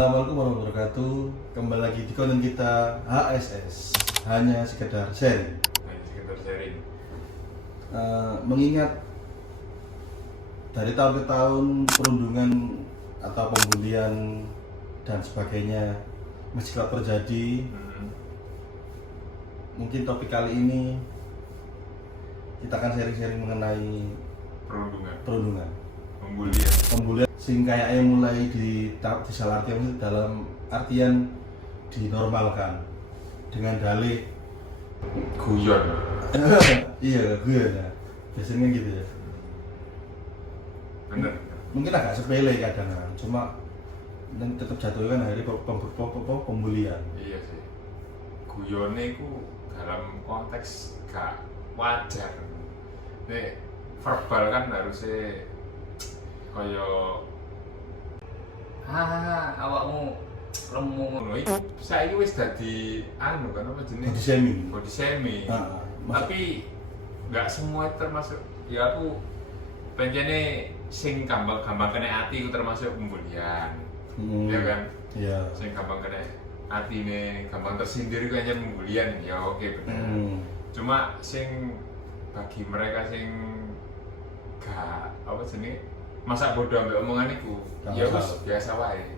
Assalamualaikum warahmatullahi wabarakatuh. Kembali lagi di konten kita HSS, hanya sekedar sharing. Mengingat dari tahun ke tahun perundungan atau pembulian dan sebagainya masih kerap terjadi. Mungkin topik kali ini kita akan sharing-sharing mengenai perundungan. Pembulian sing kayaknya mulai disalahartikan dalam artian dinormalkan dengan dalih guyon. iya guyon ya, biasanya gitu ya. Bener. Mungkin agak sepele kadang, cuma tetap jatuhnya kan akhirnya pembulian. Iya sih, guyone ku dalam konteks gak wajar. Nek verbal kan harusnya kaya awakmu lemu ngono iku saiki wis dadi anu kan apa jenenge body shaming. Tapi nggak semua termasuk ya aku pengennya sing gampang kena hati itu termasuk pembulian. Ya kan? Iya. Sing gampang kena hati nih, gampang tersindir itu hanya pembulian. Ya oke benar. Cuma sing bagi mereka sing gak apa jenenge masa bodoh ambil omongan itu ya wis biasa wae.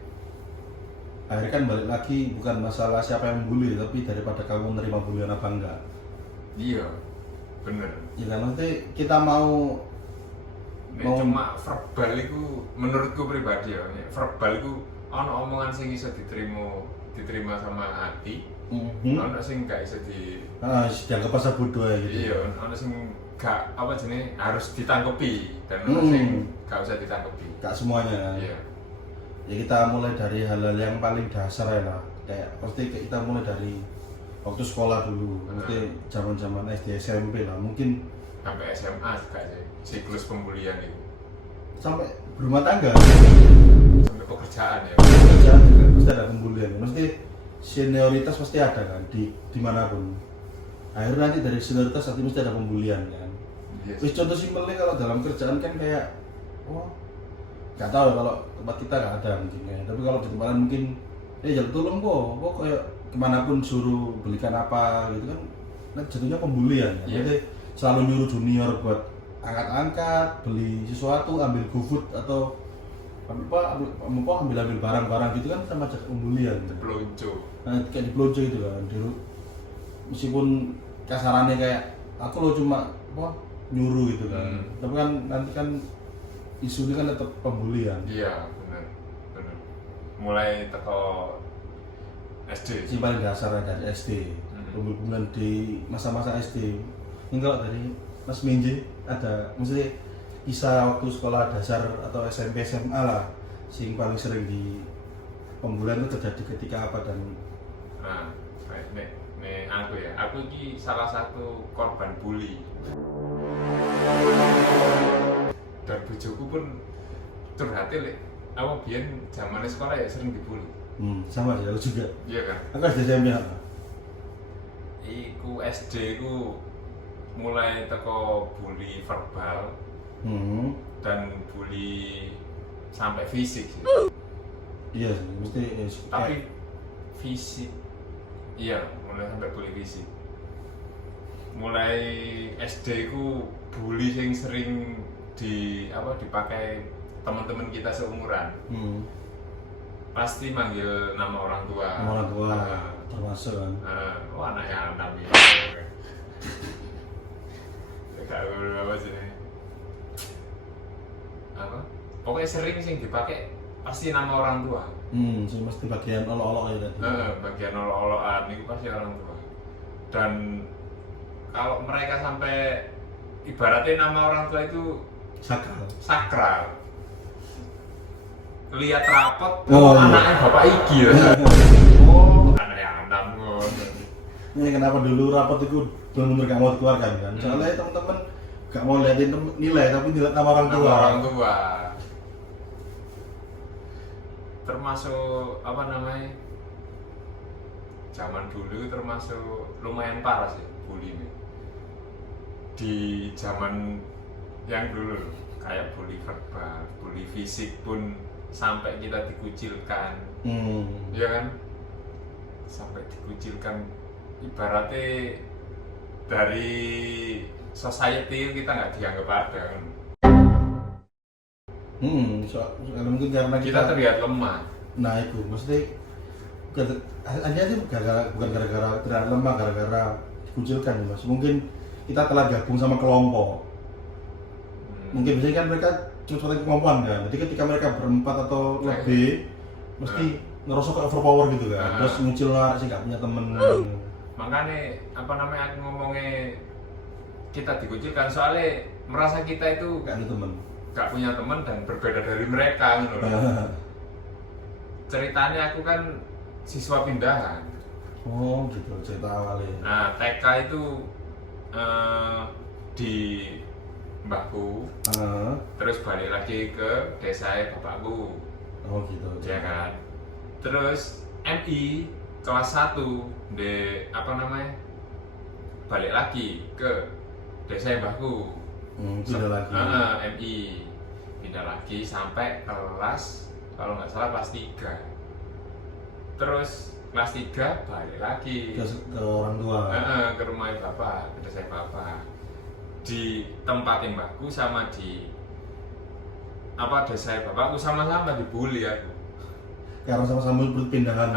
Akhirnya kan balik lagi bukan masalah siapa yang bully, tapi daripada kamu menerima bulian apa enggak. Iya, bener. Ya kan, nanti kita mau cuma verbal itu menurutku pribadi ya, verbal itu ono omongan sing iso diterima sama hati, ono sing gak iso dianggap pasar bodoh ya gitu. Iya, ono sing gak apa jenenge harus ditangkepi dan ono sing gak usah ditangkepi. Gak semuanya kan. Iya. Ya kita mulai dari hal-hal yang paling dasar ya lah. Kayak pasti kita mulai dari waktu sekolah dulu, mesti zaman-zaman SD SMP lah, mungkin sampai SMA juga sih siklus pembulian itu. Sampai berumah tangga. Sampai pekerjaan ya. Pekerjaan juga pasti ada pembulian. Mesti senioritas pasti ada kan dimanapun. Akhirnya nanti dari senioritas nanti mesti ada pembulian kan. Yes. Wis contoh simpelnya kalau dalam kerjaan kan kayak nggak tahu kalau tempat kita nggak ada mungkin ya. Tapi kalau di tempat lain mungkin jalan tolong kok kayak kemanapun suruh belikan apa gitu kan, nah jatuhnya pembulian ya. Jadi selalu nyuruh junior buat angkat-angkat, beli sesuatu, ambil GoFood atau ambil barang-barang gitu kan sama aja pembulian. Dipelonco. Nah, kayak dipelonco gitu kan. Meskipun kasarannya kayak aku lo cuma nyuruh gitu kan. Tapi kan nanti kan isunya kan tetap pembulian. Iya, benar. Mulai teko SD. Si paling dasar dari SD. Pembulian di masa-masa SD. Ini kalau dari Mas Minji ada maksudnya kisah waktu sekolah dasar atau SMP SMA lah, sing paling sering di pembulian itu terjadi ketika apa dan aku ini salah satu korban bully. Dan bojoku pun curhate lek aku biyen zaman sekolah ya sering dibully. Sama sih, aku juga. Iya kan? Aku SD SMP apa? Iku SD ku mulai teko bully verbal dan bully sampai fisik sih. Iya sih, mesti tapi fisik iya, mulai sampai bully fisik. Mulai SD ku bully yang sering dipakai teman-teman kita seumuran. Pasti manggil nama orang tua. Termasuk kan. Anak yang anak ini. Apa sih ini? Pokoknya sering sih dipakai pasti nama orang tua. Sih mesti bagian olok-olok ya tadi. Bagian olok-olokan itu pasti orang tua. Dan kalau mereka sampai ibaratnya nama orang tua itu sakral. Lihat rapot, anaknya bapak iki ya. Anak yang enam Ini kenapa dulu rapot itu benar-benar gak mau dikeluarkan kan? Soalnya teman-teman gak mau liatin nilai, tapi dilihat nama orang tua. Termasuk apa namanya? Zaman dulu termasuk lumayan parah sih bully ini. Di zaman yang dulu kayak bully verbal, bully fisik pun sampai kita dikucilkan, ya kan? Sampai dikucilkan, ibaratnya dari society kita nggak dianggap ada kan? Mungkin karena kita terlihat lemah. Nah itu mesti hanya itu bukan gara-gara terlihat lemah, gara-gara dikucilkan ya mas. Mungkin kita telah gabung sama kelompok. Mungkin biasanya kan mereka cuma kemampuan kan. Jadi ketika mereka berempat atau lebih, mesti ngerasa kayak overpower gitu kan. Terus muncul lah sih nggak punya temen. Makanya apa namanya aku ngomongnya kita dikucilkan soalnya merasa kita itu nggak ada temen, nggak punya teman dan berbeda dari mereka gitu loh. Ceritanya aku kan siswa pindahan. Oh gitu cerita awalnya. Nah TK itu di mbahku, terus balik lagi ke desa bapakku. Oh gitu. Ya kan. Terus MI kelas 1 di apa namanya balik lagi ke desa mbahku. Pindah lagi. MI pindah lagi sampai kelas kalau nggak salah kelas 3. Terus kelas 3 balik lagi ke orang tua. Ke rumah bapak, ke desa bapak. Di tempat mbahku sama di apa desa bapakku sama-sama dibully aku. Karena sama-sama berpindahan.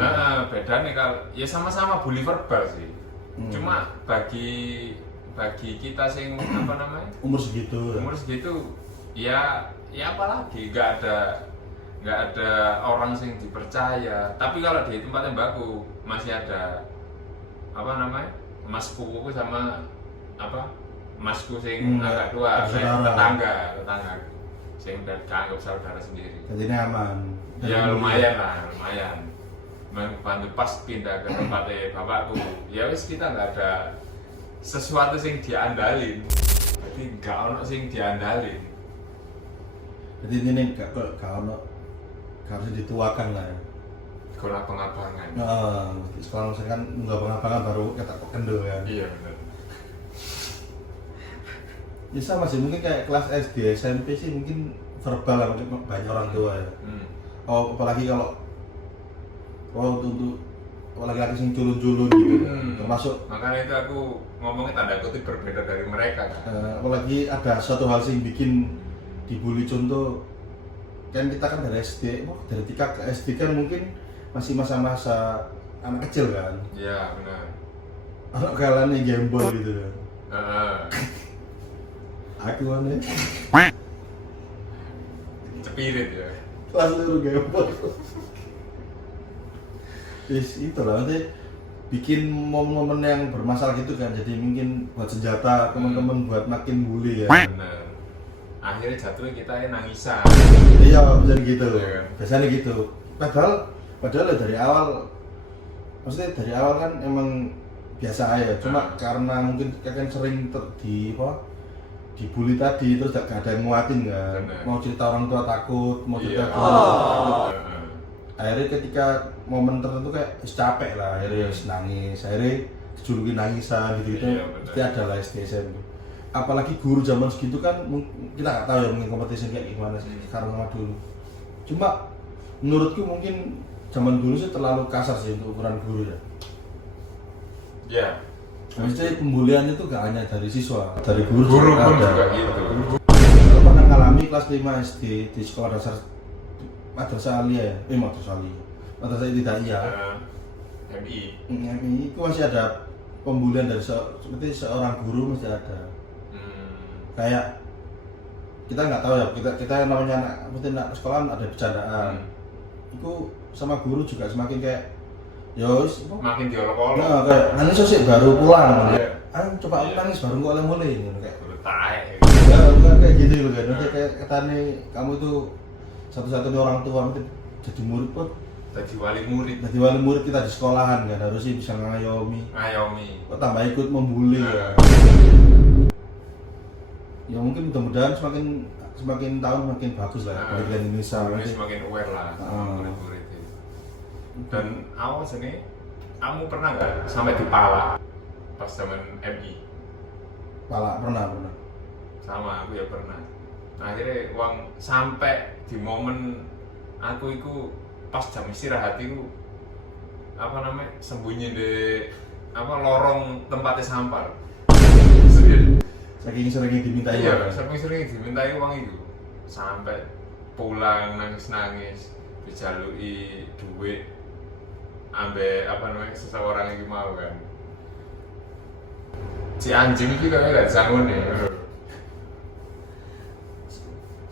Beda nih kalau ya sama-sama bully verbal sih. Cuma bagi kita sing apa namanya umur segitu ya apalagi nggak ada orang sing dipercaya. Tapi kalau di tempatnya mbakku masih ada apa namanya masku sama apa masku sing agak tua, tetangga sing udah dianggap saudara sendiri. Jadi ini aman. Ya lumayan. Bantu pas pindah ke tempatnya bapakku. Ya wis kita nggak ada sesuatu sing diandalin. Jadi nggak ono sing diandalin. Jadi ini nggak ono harus dituakan lah ya. Sekolah pengabangan. Sekolah misalkan kan nggak pengabangan baru kata kendel ya. Iya benar. Ya sama sih, mungkin kayak kelas SD, SMP sih mungkin verbal lah, banyak orang tua ya. Oh apalagi kalau untuk laki-laki sing culun-culun gitu, termasuk. Makanya itu aku ngomongnya tanda kutip berbeda dari mereka kan. Apalagi ada suatu hal sing bikin dibully, contoh kan kita kan dari SD, dari TK ke SD kan mungkin masih masa-masa anak kecil kan. Iya benar. Anak kalian nih gembel gitu kan. Aku aneh. Cepirit ya. Kelas lu gembel. Itulah nanti bikin momen-momen yang bermasalah gitu kan. Jadi mungkin buat senjata teman-teman buat makin bully ya. Benar. Akhirnya jatuhnya kita nangisan. Iya bisa gitu. Ya, kan? Biasanya gitu. Padahal dari awal, maksudnya dari awal kan emang biasa aja. Cuma karena mungkin kan sering dibully tadi, terus gak ada yang nguatin kan. Mau cerita orang tua takut, mau cerita takut. Akhirnya ketika momen tertentu kayak capek lah, akhirnya nangis, akhirnya dijuluki nangisan gitu-gitu. Pasti ada lah SD SMP. Apalagi guru zaman segitu kan kita nggak tahu ya mungkin kompetisi kayak gimana sekarang sama dulu. Cuma menurutku mungkin zaman dulu sih terlalu kasar sih untuk ukuran guru ya. Ya. Maksudnya pembulian itu gak hanya dari siswa, dari guru pun ada. juga gitu. Aku pernah ngalami kelas 5 SD di sekolah dasar Madrasah Aliyah ya, Madrasah Ibtidaiyah. MI itu masih ada pembulian dari seperti seorang guru masih ada. Kayak kita nggak tahu ya, kita yang namanya anak sekolahan ada bercandaan. Itu sama guru juga semakin kayak yos makin diolok-olok. Nah, kayak nangis sih baru pulang. Coba aku nangis baru kok mulai gitu kayak. Tai. Ya, bukan kayak gitu loh kan. Nanti kayak katanya kamu itu satu-satunya orang tua mungkin jadi murid kok. Jadi wali murid. Jadi wali murid kita di sekolahan kan harusnya bisa ngayomi. Kok tambah ikut membuli. Ya mungkin mudah-mudahan semakin tahun makin bagus lah pendidikan Indonesia. Semakin aware lah sama murid-murid. Dan awas ini, kamu pernah nggak sampai dipala pas zaman MI? Pala pernah. Sama aku ya pernah. Nah, akhirnya uang sampai di momen aku iku pas jam istirahat iku apa namanya sembunyi di apa lorong tempatnya sampah. Saking seringnya dimintai Iya, uang. saking sering dimintai uang itu sampai pulang nangis-nangis dijalui duit ambek apa namanya seseorang yang mau kan. Si anjing itu kayaknya gak sanggup nih.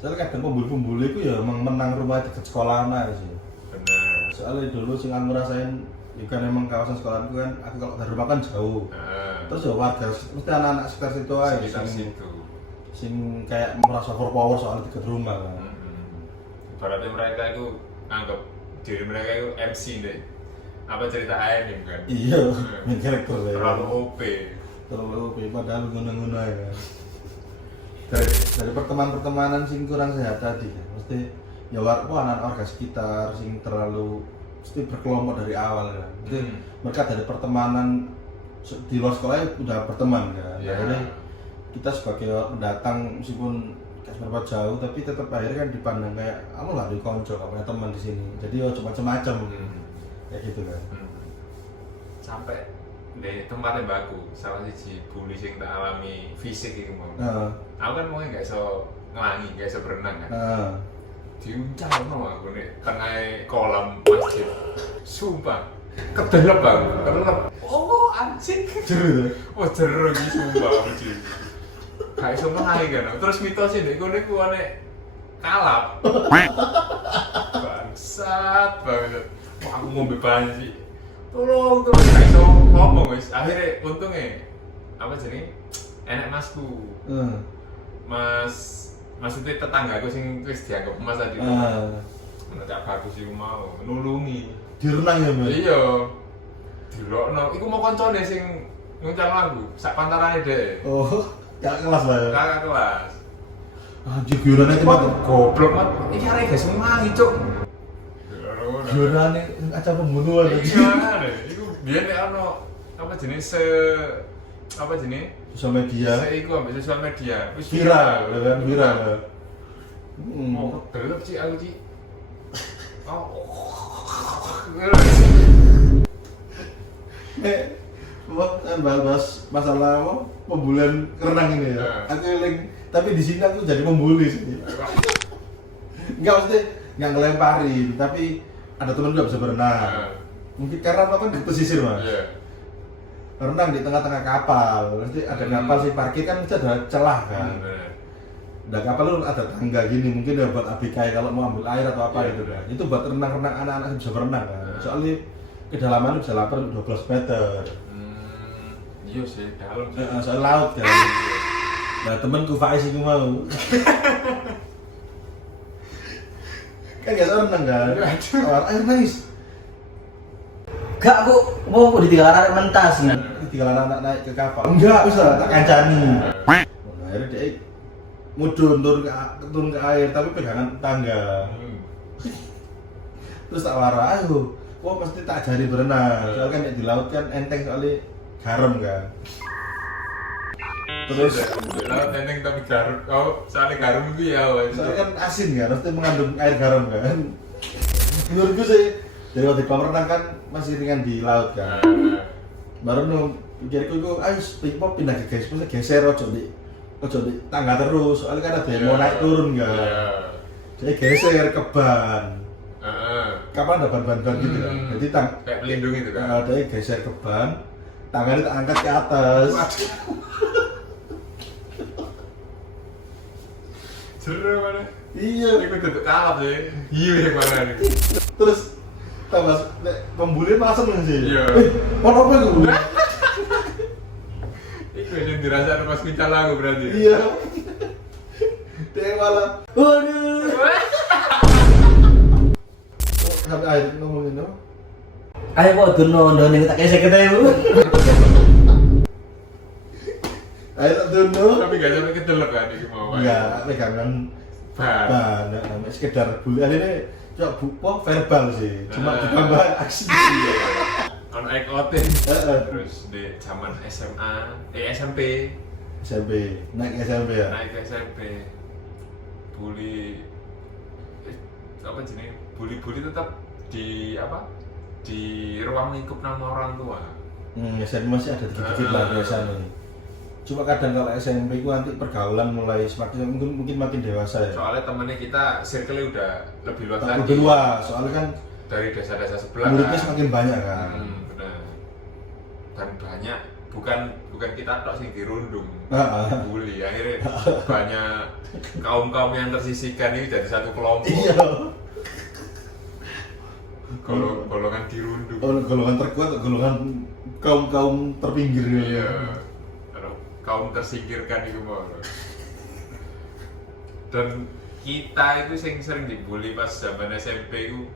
Soalnya kadang pembuli-pembuli itu ya emang menang rumah dekat sekolah anak sih. Bener. Soalnya dulu sing aku ngerasain ya kan emang kawasan sekolahanku kan aku kalau dari rumah kan jauh. Terus ya warga mesti anak-anak sekitar situ aja Sekitar sing, situ. sing kayak merasa overpower soal dekat rumah kan. Ibaratnya mereka itu anggap diri mereka itu MC deh. Apa cerita anime kan? Iya, main karakter ya. Terlalu OP. Terlalu OP, padahal guna-guna ya kan. Dari pertemanan sing kurang sehat tadi kan. Mesti ya anak warga sekitar sing terlalu mesti berkelompok dari awal kan. Jadi mereka dari pertemanan di luar sekolah udah berteman kan. Yeah. Jadi kita sebagai pendatang meskipun gak seberapa jauh tapi tetap akhirnya kan dipandang kayak kamu lah di konco, kamu punya teman di sini. Jadi ya macam-macam kayak gitu kan. Sampai di tempatnya baku, salah siji bully sing tak alami fisik itu mau. Aku kan mau gak iso ngelangi, gak iso berenang kan. Diuncang aku nih tengah kolam masjid. Sumpah, kedelep bang, kedelep. Oh anjing. Jeru. Oh jeru iki sumpah anjing. Gak iso ngelangi kan. Terus mitos ini, gue aneh kalap. Bangsat banget. Wah aku ngombe banyak sih. Tolong gak iso ngomong wis. Akhirnya untungnya apa jadi enak masku. Maksudnya tetanggaku sing wis dianggap mas tadi. Menurut bagus sih mau nulungi. Direnang ya, Mas. Iya. Dirokno. Iku mau koncone sing nguncang lagu, sak pantarane dhek. Oh, kakak kelas lah ya. Kakak kelas. Anjir guyonane cuma Goblok mat. Iki arek gak semangi, Cuk. guyonane acara pembunuhan Iya, tadi. iku biyen nek ono apa jenis apa jenis Sosial media. Iku ambek sosial media. Wis Viral, ya kan viral. Oh, delep sih aku sih. Oh. Kan bahas masalah apa? Pembulian renang ini ya. Aku eling, tapi di sini aku jadi pembuli sih. Enggak mesti nggak ngelemparin, tapi ada teman nggak bisa berenang. Mungkin karena apa kan di pesisir mas. Renang di tengah-tengah kapal, nanti ada kapal sih parkir kan mesti ada celah kan. Udah kapal lu ada tangga gini, mungkin ya buat abikai kalau mau ambil air atau apa gitu kan. Itu buat renang-renang anak-anak yang bisa berenang kan. Soalnya kedalaman bisa 12 meter. Iya sih, dalam sih. Soal laut kan. Nah temenku Faiz itu mau. Kan gak bisa renang kan. Ayo nangis. Gak, aku mau ditinggal anak mentas nih. Tinggal anak naik ke kapal. Enggak bisa, tak kancani. Akhirnya dia mudun turun ke air tapi pegangan tangga. Terus tak warah, ayo. Wah mesti tak ajari berenang. Soalnya kan di laut kan enteng soalnya garam kan. Terus laut enteng tapi garam. Oh, soalnya garam itu ya. soalnya kan asin kan, mesti mengandung air garam kan. Menurutku sih dari waktu kolam renang kan masih ringan di laut kan. Baru nung pikirku itu, ayo pindah ke guys, mesti geser ojo di tangga terus. Soalnya kan ada yang mau naik turun kan. Jadi geser ke ban. Kapan ada ban-ban gitu kan. Jadi kayak pelindung itu kan. Dia geser ke ban, tangannya tak angkat ke atas. Seru mana? Iya. Iku tutup kalap sih. Iya mana nih? Terus tambah pembuli langsung sih. Iya. Mau apa itu? Iku yang dirasakan pas kuncal lagu berarti. Iya. Dia malah, waduh. Sampai akhir ngomongin apa? Ayo kok dono ning tak kesek ketemu. Ayo tak dono. Tapi gak sampai kedelok kan iki mau. Enggak, pegangan Ban. ban, namanya sekedar bully. Akhirnya coba verbal sih, cuma ditambah aksi. Ono ekotin. Terus di zaman SMA, SMP. SMP, naik SMP ya? Naik ke SMP. Bully apa jenis bully-bully tetap di apa? Di ruang lingkup nama orang tua. SMP masih ada dikit-dikit lah biasanya. Cuma kadang kalau SMP itu nanti pergaulan mulai semakin mungkin makin dewasa ya. Soalnya temennya kita circle udah lebih luas lagi. Lebih luas, soalnya kan dari desa-desa sebelah. muridnya kan. semakin banyak kan. Benar. Dan banyak bukan kita tok sing dirundung, bully. Akhirnya banyak kaum yang tersisihkan ini dari satu kelompok. Iya. Golongan dirundung. Golongan terkuat, golongan kaum terpinggir. Iya. Kaum tersingkirkan itu mau. Dan kita itu sering dibully pas zaman SMP itu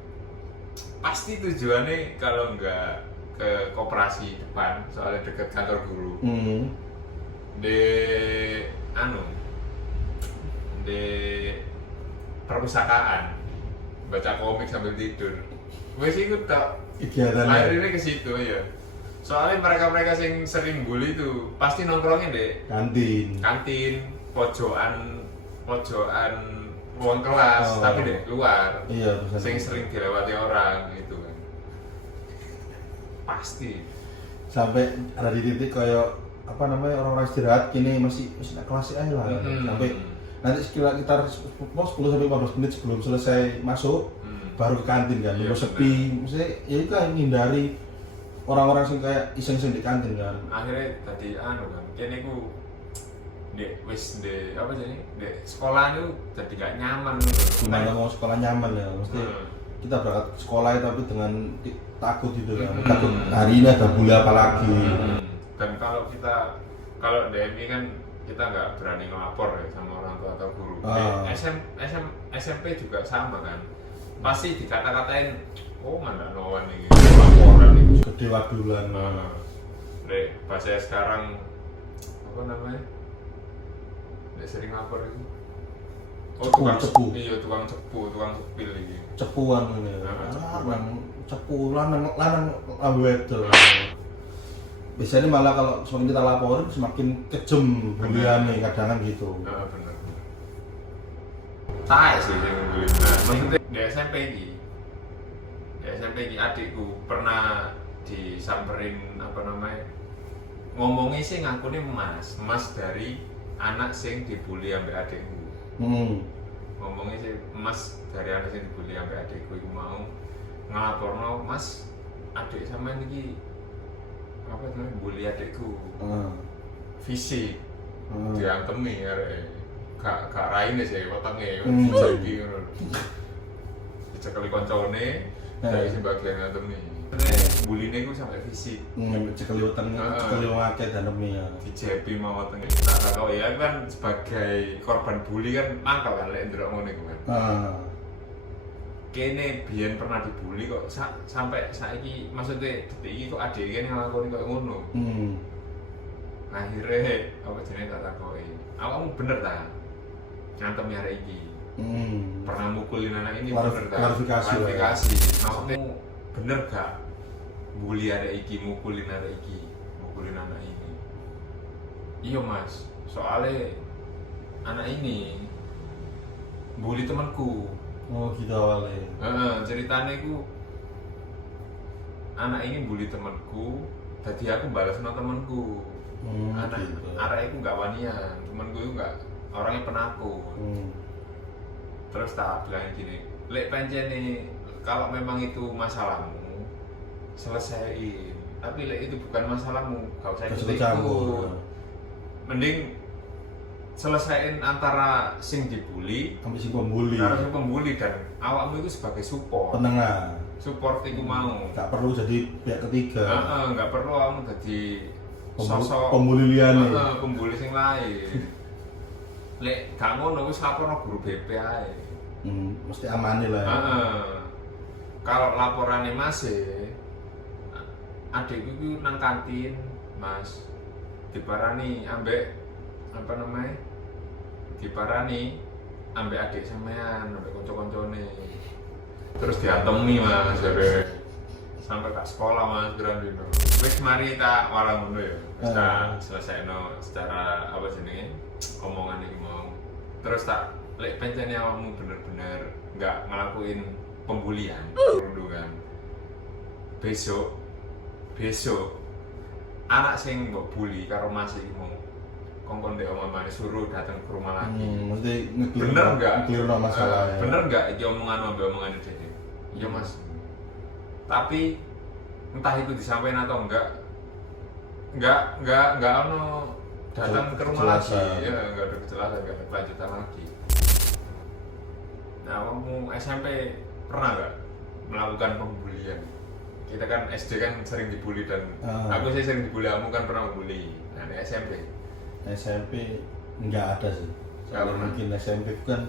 pasti tujuannya kalau enggak ke koperasi depan, soalnya deket kantor guru. Di perpustakaan baca komik sambil tidur. Wes ikut tak akhirnya ke situ ya. Soalnya mereka yang sering bully itu pasti nongkrongnya deh kantin, pojokan ruang kelas, tapi deh luar. Iya, sering dilewati orang gitu kan. Pasti sampai ada di titik kayak apa namanya orang-orang istirahat kini masih kelas aja lah. Sampai nanti sekitar 10 sampai 15 menit sebelum selesai masuk baru ke kantin kan. Iya, sepi. Maksudnya ya itu kan menghindari orang-orang sing kayak iseng-iseng di kantin kan. Akhirnya tadi kan kene ku di sekolah itu jadi gak nyaman. Gimana mau sekolah nyaman ya, mesti kita berangkat sekolah tapi dengan takut gitu kan. Takut hari ini ada bully apa lagi. Dan kalau DMI kan kita nggak berani ngelapor ya sama orang tua atau guru. SMP juga sama kan. Pasti dikata-katain, oh mana noan ini laporan ini. Gede wadulan. Bahasa sekarang apa namanya? Sering lapor itu. Oh, tukang cepu. Iya, tukang cepu, tukang sepil ini. Cepuan ini. Cepu lanang wedok. Biasanya malah kalau semakin kita laporin semakin kejem buliannya kadang gitu. Bener. Saya sih yang bully. Maksudnya di SMP ini adikku pernah disamperin apa namanya? Ngomongnya sih ngakunya mas dari anak sing dibully ambek adikku. Ngomongnya sih mas dari anak sing dibully ambek adikku iku mau ngelaporno mas adik sama ini apa namanya bully adikku. Fisik. Diantemi arek. Gak raine sih wetenge saiki ngono. Dicekeli koncone dari sebagian ngantemi. Buline iku sampai fisik. Cekeli weteng, cekeli wake danemi ya. Dijepi mau wetenge. Nah, kalau ya kan sebagai korban bully kan mangkal kan lek ndelok ngono iku kan. Kene biyen pernah dibully kok sampai saiki maksudnya detik iki kok adik kene nglakoni kok ngono. Akhirnya apa jenenge tak takoki. Awakmu bener ta? Ngantem arek iki. Pernah mukulin anak ini bener ta? Klarifikasi. Maksudnya bener gak bully arek iki, mukulin arek iki, mukulin anak ini? Iya mas, soalnya anak ini bully temanku. Oh gitu awalnya. Ceritanya itu anak ini bully temanku, jadi aku balas sama temanku. Anak gitu. Arek itu gak wanian, temanku itu gak orangnya penakut. Terus tak bilang gini, lek pancen nih kalau memang itu masalahmu selesaiin, tapi lek itu bukan masalahmu gak usah ikut-ikut. Mending selesaiin antara sing dibully sampai si pembuli. Harus si pembuli dan awakmu itu sebagai support. Penengah. Support itu mau. Gak perlu jadi pihak ketiga. Gak perlu kamu jadi sosok pembuli liane. Pembuli sing lain. Lek gak ngono wis laporno guru BP ae. Mesti amane lah. Ya. Kalau laporane Mas adikku itu nang kantin, Mas. Diparani ambek apa namanya? Diparani ambek adik sampean, ambek kanca-kancane. Terus diantemi Mas, sampai ke sekolah Mas Grandino. Wis mari tak walang ngono ya. Wis tak selesaino secara apa jenenge? Omongan iki mau. Terus tak lek pancene awakmu bener-bener enggak ngelakuin pembulian, perundungan. Besok anak sing mbok bully karo mas iki mau kongkon ndek omamane suruh datang ke rumah lagi. Mesti ngeklir masalah ya. Bener enggak iki omongan dhewe? Iya Mas. Tapi entah itu disampaikan atau enggak ono datang ke rumah lagi. Ya, enggak ada kejelasan, enggak ada kelanjutan lagi. Nah, kamu SMP pernah enggak melakukan pembulian? Kita kan SD kan sering dibully dan aku sih sering dibully, kamu kan pernah membuli. Nah, di SMP enggak ada sih. Kalau mungkin SMP kan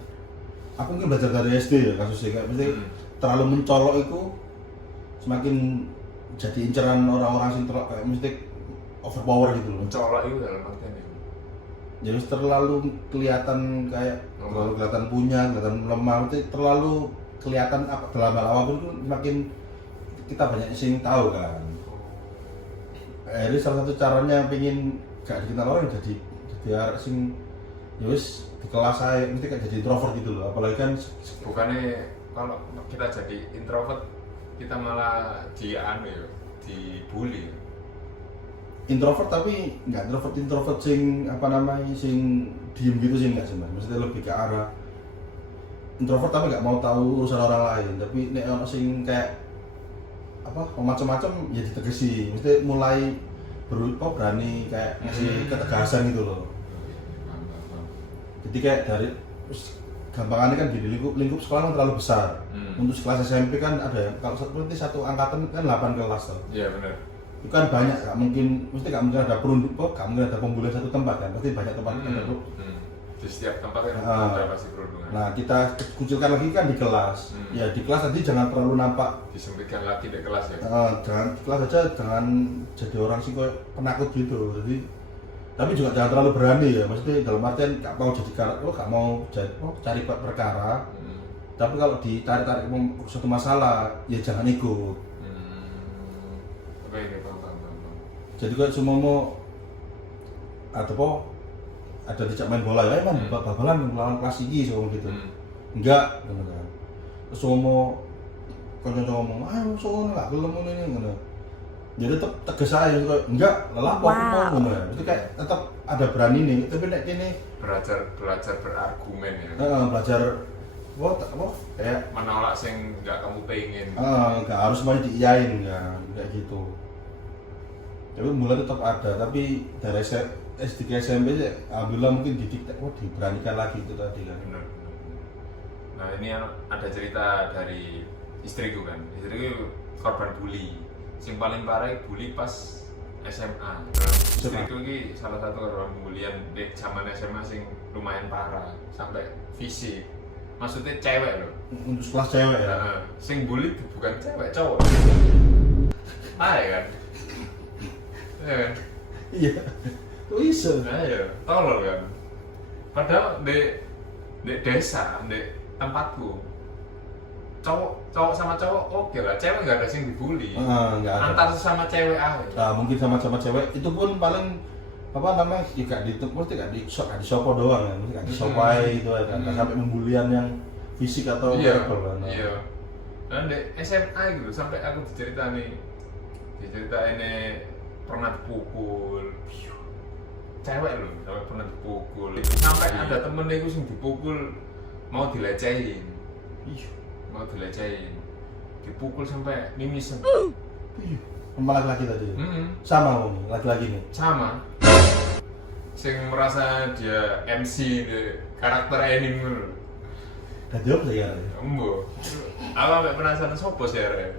aku mungkin belajar dari SD ya kasusnya, kayak mesti terlalu mencolok itu semakin jadi inceran orang-orang sing kayak mesti overpower gitu loh. Mencolok itu dalam artian itu. Jadi terlalu kelihatan kayak terlalu kelihatan punya, kelihatan lemah, terlalu kelihatan apa dalam hal apapun itu semakin kita banyak sing tahu kan. Jadi salah satu caranya pengen gak dikenal orang jadi arek sing yus di kelas saya mesti kan jadi introvert gitu loh. Apalagi kan bukannya kalau kita jadi introvert kita malah dibully. Introvert tapi nggak introvert sing apa namanya sing diem gitu sih nggak sih mas. Maksudnya lebih ke arah introvert tapi nggak mau tahu urusan orang lain. Tapi nek ono sing kayak apa macam-macam ya ditegesi. Mesti mulai berani kayak ngasih ketegasan gitu loh. Jadi kayak dari gampangannya kan gini, lingkup sekolah kan terlalu besar. Untuk kelas SMP kan ada kalau satu angkatan kan 8 kelas tuh. Iya benar. Itu kan banyak, gak mungkin ada perundungan, gak mungkin ada pembulian satu tempat kan, pasti banyak tempat kan itu. Di setiap tempat kan ada pasti perundungan. Nah kita kucilkan lagi kan di kelas. Ya di kelas nanti jangan terlalu nampak. Disempitkan lagi di kelas ya. Jangan di kelas aja jangan jadi orang sih kayak penakut gitu. Jadi tapi juga jangan terlalu berani ya, maksudnya dalam artian gak mau jadi gak mau cari perkara. Tapi kalau ditarik-tarik suatu masalah ya jangan ikut. Oke, bang. Jadi kan semua mau atau ada dijak main bola ya man babalan melawan kelas iki so gitu. Enggak ngono. Terus mau kanca ngomong, "Ayo sono enggak gelem ngene ngono." Jadi tetap tegas aja enggak lelah kok mau ngono ya. Itu kayak tetap ada berani nih, tapi nek kene belajar berargumen ya. Belajar kayak menolak sing enggak kamu pengen. Enggak harus semuanya diiyain ya, kayak gitu. Tapi mulai tetap ada, tapi dari SD ke SMP sih, alhamdulillah mungkin diberanikan lagi itu tadi kan. Benar. Nah ini ada cerita dari istriku kan, istriku korban bully. Yang paling parah bully pas SMA. Istriku ini salah satu korban bulian di zaman SMA sing lumayan parah, sampai fisik. Maksudnya cewek loh. Untuk kelas cewek ya? Nah, sing bully bukan cewek, cowok. Kan? Iya. Kok iso? Nah ya, tolol kan. Padahal di desa, di tempatku cowok sama cowok oke lah, cewek nggak ada sing dibully. Nggak ada. Antar sesama cewek aja. Nah, mungkin sama-sama cewek itu pun paling apa namanya? Ya gak disopo doang ya, mesti gak disopai gitu kan. Sampai pembulian yang fisik atau iya, apa kan. Iya. Dan di SMA gitu sampai aku diceritain pernah dipukul. Cewek loh, sampai pernah dipukul. Sampai ada temennya itu yang dipukul mau dilecehin. Dipukul sampai mimisan. Sama laki-laki tadi? Sama om, laki-laki nih? Sama. Sing merasa dia MC di karakter anime dulu. Gak jawab saya ya? Embo. Aku sampai penasaran sopo sih ya?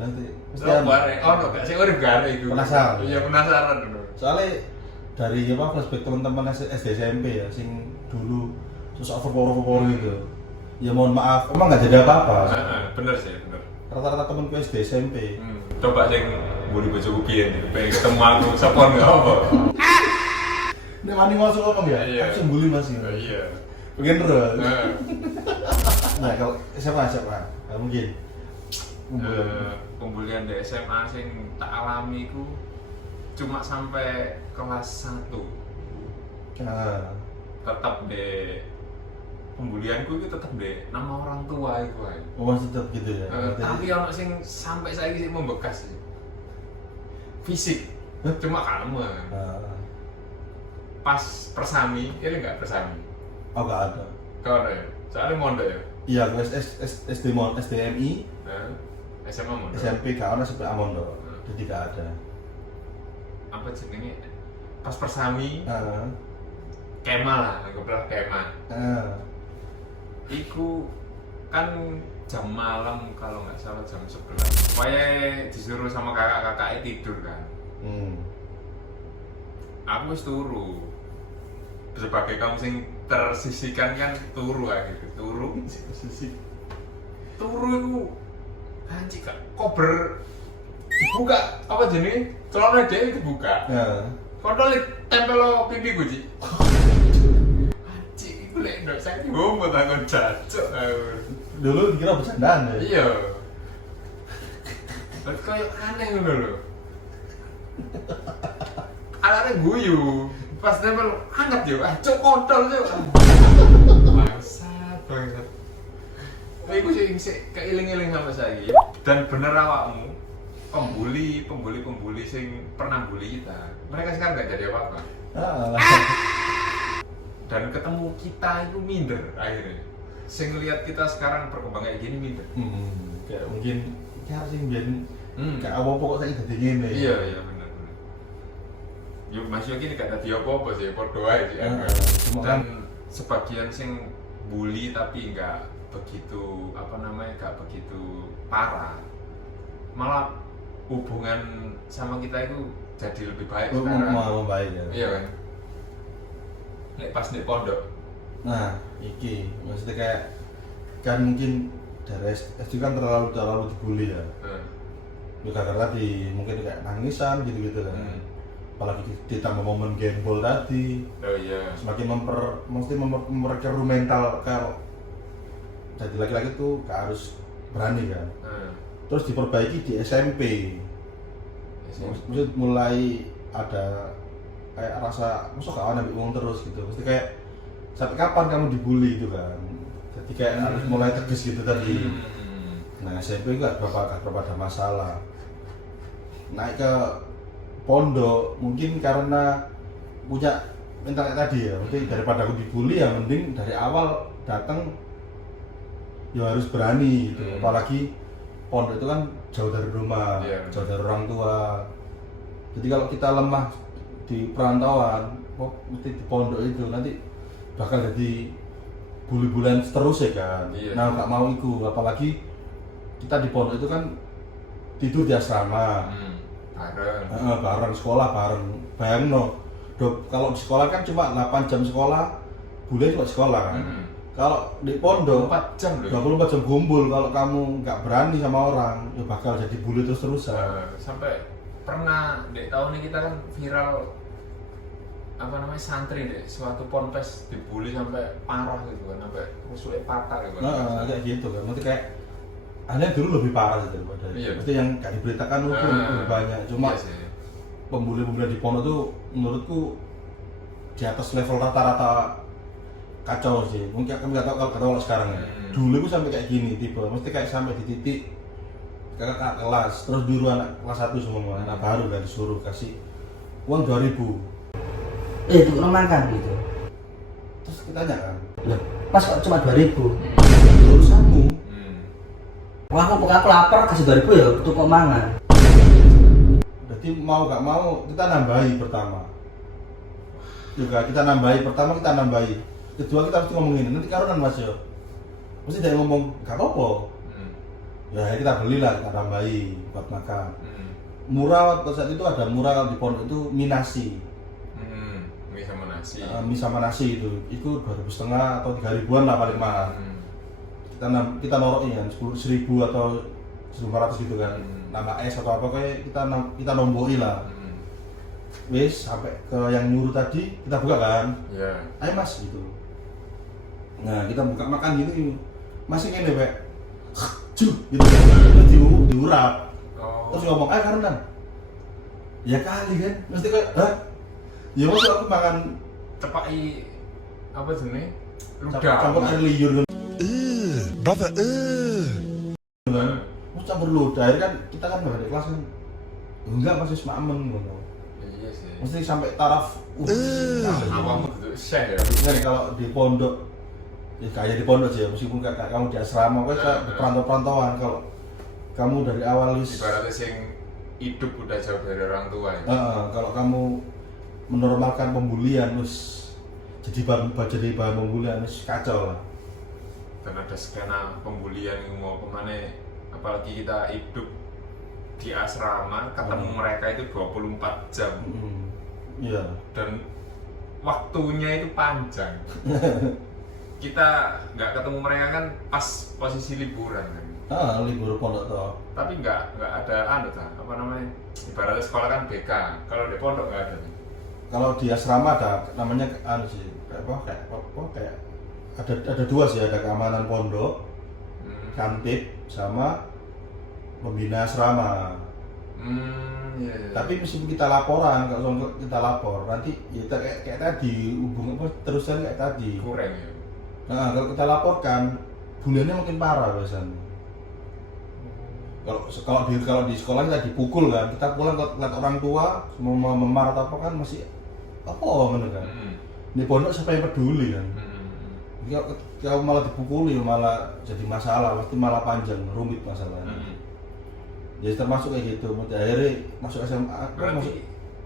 Nanti gak sih urip gak ada itu. Penasaran? Iya penasaran dulu. Soalnya dari flashback teman-teman SD SMP ya, sing dulu terus overpower gitu. Ya mohon maaf, emang nggak jadi apa-apa. Bener sih, bener. Rata-rata temenku SD SMP. Coba sing bully bojoku piye nih, pengen ketemu aku sapon nggak apa. Nek wani masuk ngomong ya, Iya. aku sing bully masih. Iya. Pengen terus. Nah kalau SMA, mungkin. Pembulian di SMA sing tak alami ku cuma sampai kelas 1. Nah, Tetap di pembulianku itu tetap deh nama orang tua itu aja. Oh, masih tetap gitu ya. Tapi ono sing sampai saiki sih membekas sih. Fisik. Cuma kalem. Pas persami, ini enggak persami. Oh, enggak ada. Kau ada ya? Soalnya mondok ya? Iya, kelas SDMI, SMA mondok. SMP gak ada sampai Amondo. Jadi gak ada. Apa jenenge? Pas persami, kema lah, kebelah kema. Iku kan jam malam kalau nggak salah jam 11. Pokoknya disuruh sama kakak-kakaknya tidur kan. Aku wis turu. Sebagai kaum sing tersisihkan kan turu aja gitu. Turu sisi. Turu itu anjing kak kober dibuka apa jenenge? Celana dia itu buka. Kontol tempel lo pipi gue Ci. Anjing iku lek ndok saiki ngomong takon jacuk. Dulu dikira bercandaan ya? Iya. Tapi kayak aneh ngono lho. Alane guyu. Pas nempel hangat yo, cuk kontol cuk. Bangsat, bangsat. Iku sing keiling-iling sama saya. Dan bener awakmu pembuli sing pernah bully kita. Mereka sekarang nggak jadi apa-apa. Dan ketemu kita itu minder akhirnya. Sing ngelihat kita sekarang berkembang kayak gini minder. Kayak mungkin cara sing biyen gak apa-apa kok saiki dadi ngene. Iya benar. Yo Mas Yogi gak dadi apa-apa sih, padha ae sih. Dan sebagian sing bully tapi nggak begitu gak begitu parah. Malah hubungan sama kita itu jadi lebih baik sekarang. Membaik ya. Iya kan. Nek pas di pondok. Nah, iki maksudnya kayak kan mungkin dari SD kan terlalu dibully ya. Ya karena mungkin kayak nangisan gitu-gitu kan. Apalagi ditambah momen gembol tadi. Oh iya. Semakin memperkeruh mental kalau jadi laki-laki tuh harus berani kan. Terus diperbaiki di SMP. Maksud mulai ada kayak rasa musuh kawan ambil uang terus gitu. Mesti kayak sampai kapan kamu dibully itu kan. Jadi kayak harus mulai tegas gitu tadi. Nah SMP gak berapa ada masalah. Naik ke pondok mungkin karena punya mental kayak tadi ya. Mungkin daripada aku dibully ya mending dari awal datang ya harus berani gitu. Apalagi pondok itu kan jauh dari rumah, jauh dari orang tua. Jadi kalau kita lemah di perantauan, mesti di pondok itu nanti bakal jadi bully-bulian terus ya kan. Nah nggak mau itu, apalagi kita di pondok itu kan tidur di asrama, bareng sekolah bareng. Bayangin no, kalau di sekolah kan cuma 8 jam sekolah, boleh cuma sekolah kan. Kalau di pondok 24 jam loh. 24 jam kumpul, kalau kamu nggak berani sama orang, ya bakal jadi bully terus-terusan. Sampai pernah di tahun ini kita kan viral santri deh, suatu ponpes dibully sampai parah gitu kan, sampai rusuknya patah gitu kan. Kayak gitu kan, nanti kayak aneh dulu lebih parah sih daripada itu yang gak diberitakan itu lebih banyak. Cuma pembuli-pembuli di pondok tuh menurutku di atas level rata-rata kacau sih. Mungkin aku nggak tahu kalau sekarang ya. Dulu itu sampai kayak gini tipe, mesti kayak sampai di titik kakak kelas, terus dulu anak kelas 1 semua, anak baru udah disuruh kasih uang 2.000. Itu makan gitu. Terus kita tanya kan, Loh, pas kok cuma 2.000? Urusanmu. Wah, aku lapar kasih 2.000 ya untuk kok mangan. Jadi mau gak mau kita nambahi pertama. Kita nambahi. Kedua kita harus ngomongin, nanti karunan Mas yo. Mesti dari ngomong gak apa-apa. Ya kita belilah, kita tambahi buat makan. Murah pada saat itu ada murah di pondok itu mie nasi. Mie sama nasi itu 2.500 atau 3.000-an lah paling mahal. Kita norokin kan 10.000 atau 1.500 gitu kan. Nambah es atau apa kayak kita nomboi lah. Wis sampai ke yang nyuruh tadi kita buka kan. Ayo Mas gitu. Nah kita buka makan gini masih gini Pak. Juh gitu. Terus diurap. Terus ngomong ayo karunan. Ya kali kan. Mesti kayak hah? Ya maksud aku makan cepai apa jenis campur air liur kan. Brother, Campur ludah, akhirnya kan kita kan nggak ada kelas kan. Enggak masih semamen gitu. Iya sih. Mesti sampai taraf Awam itu share ya. kan kalau di pondok ya kayak di pondok sih ya, meskipun kayak kamu di asrama kan di perantauan kalau kamu dari awal Ibaratnya sing hidup udah jauh dari orang tua ya. kalau kamu menormalkan pembulian jadi bahan pembulian kacau lah. Dan ada skena pembulian yang mau kemana, apalagi kita hidup di asrama ketemu mereka itu 24 jam. Iya. Dan waktunya itu panjang. Kita nggak ketemu mereka kan pas posisi liburan kan. Libur pondok toh. Tapi nggak ada apa namanya, ibaratnya sekolah kan BK, kalau di pondok nggak ada. Kalau di asrama ada namanya sih kayak ada dua sih, ada keamanan pondok, kantip sama pembina asrama. Iya. Tapi meskipun kita laporan, kalau kita lapor nanti ya kayak tadi hubungan terusan kayak tadi. Kurang ya. Nah, kalau kita laporkan buliannya makin parah biasanya. Kalau di sekolah kita dipukul kan, kita pulang lihat orang tua mau memar atau apa kan masih apa gitu kan. Di pondok siapa yang peduli kan. Kalau malah dipukuli malah jadi masalah, pasti malah panjang, rumit masalahnya. Jadi termasuk kayak gitu, akhirnya masuk SMA.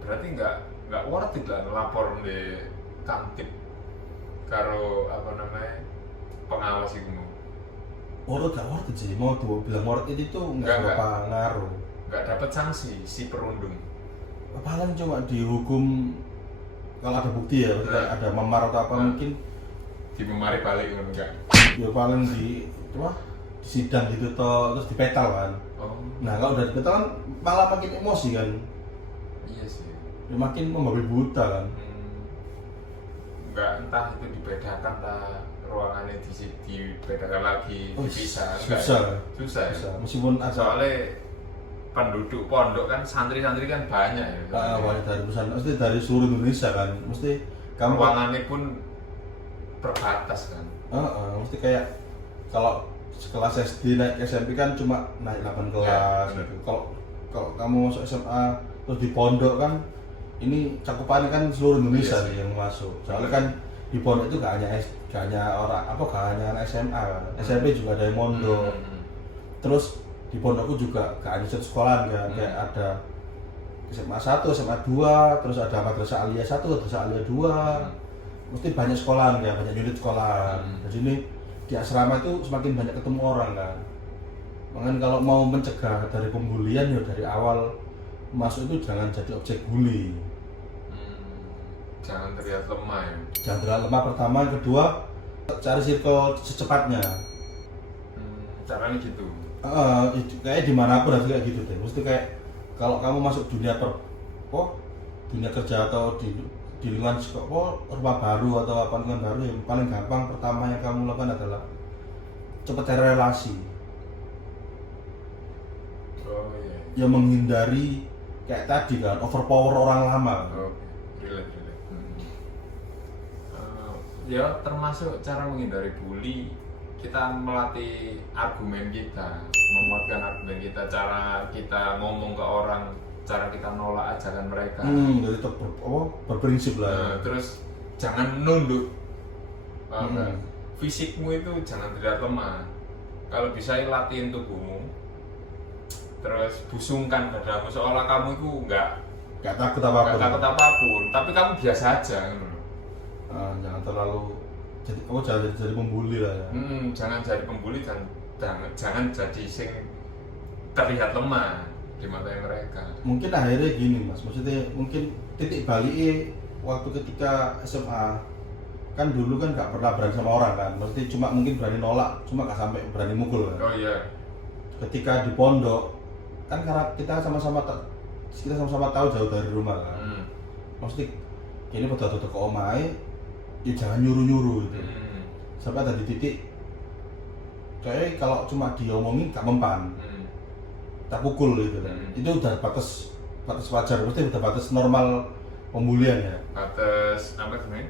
Berarti nggak worth it lah lapor di kantip karo apa namanya pengawas itu. Worth it sih, mau tuh bilang worth it itu nggak apa ngaruh. Nggak dapat sanksi si perundung. Paling cuma dihukum kalau ada bukti ya, ada memar atau apa mungkin dimemari balik kan enggak? Ya paling di sidang gitu toh, terus dipetal kan. Nah kalau udah dipetal kan malah makin emosi kan. Iya sih. Ya, makin membabi buta kan. Enggak, entah itu dibedakan ruangannya dibedakan lagi, dipisah. Susah. Meskipun soalnya penduduk pondok kan santri-santri kan banyak ya. Banyak dari pusat, mesti dari seluruh Indonesia kan. Mesti kamu ruangannya pun terbatas kan. Mesti kayak kalau sekelas SD naik SMP kan cuma naik 8 kelas gitu. Kalau kamu masuk SMA terus di pondok kan ini cakupannya kan seluruh Indonesia nih yang masuk. Soalnya kan di pondok itu gak hanya anak SMA kan. SMP juga ada yang mondok. Terus di pondokku juga gak hanya satu sekolahan kan, kayak ada SMA 1, SMA 2, terus ada madrasah aliyah 1, madrasah aliyah 2. Mesti banyak sekolahan ya, banyak unit sekolahan. Jadi ini di asrama itu semakin banyak ketemu orang kan. Makanya kalau mau mencegah dari pembulian ya dari awal masuk itu jangan jadi objek bully. Jangan terlihat lemah ya. Jangan terlihat lemah pertama, yang kedua cari circle secepatnya. Caranya gitu. Kayak dimanapun harus kayak gitu deh. Mesti kayak kalau kamu masuk dunia dunia kerja atau di lingkungan rumah baru atau apa lingkungan baru, yang paling gampang pertama yang kamu lakukan adalah cepat cari relasi. Ya menghindari kayak tadi kan overpower orang lama. Relate. Ya termasuk cara menghindari bully, kita melatih argumen kita, menguatkan argumen kita, cara kita ngomong ke orang, cara kita nolak ajakan mereka. Jadi berprinsip lah. Terus jangan nunduk. Fisikmu itu jangan terlihat lemah. Kalau bisa latihin tubuhmu. Terus busungkan dadamu seolah kamu itu nggak takut apapun. Tapi kamu biasa aja. Jangan terlalu jangan jadi pembuli lah ya. Jangan jadi pembuli, jangan jadi sing terlihat lemah di mata mereka. Mungkin akhirnya gini mas, maksudnya mungkin titik baliknya waktu ketika SMA kan dulu kan nggak pernah berani sama orang kan, maksudnya cuma mungkin berani nolak, cuma nggak sampai berani mukul kan. Oh iya. Ketika di pondok kan karena kita sama-sama tahu jauh dari rumah kan. Maksudnya ini pada ke omai, ya jangan nyuruh gitu. Sampai ada di titik kayak kalau cuma diomongin gak mempan, tak pukul gitu kan. Itu udah batas wajar, mesti udah batas normal pembulian ya. Batas apa sebenarnya?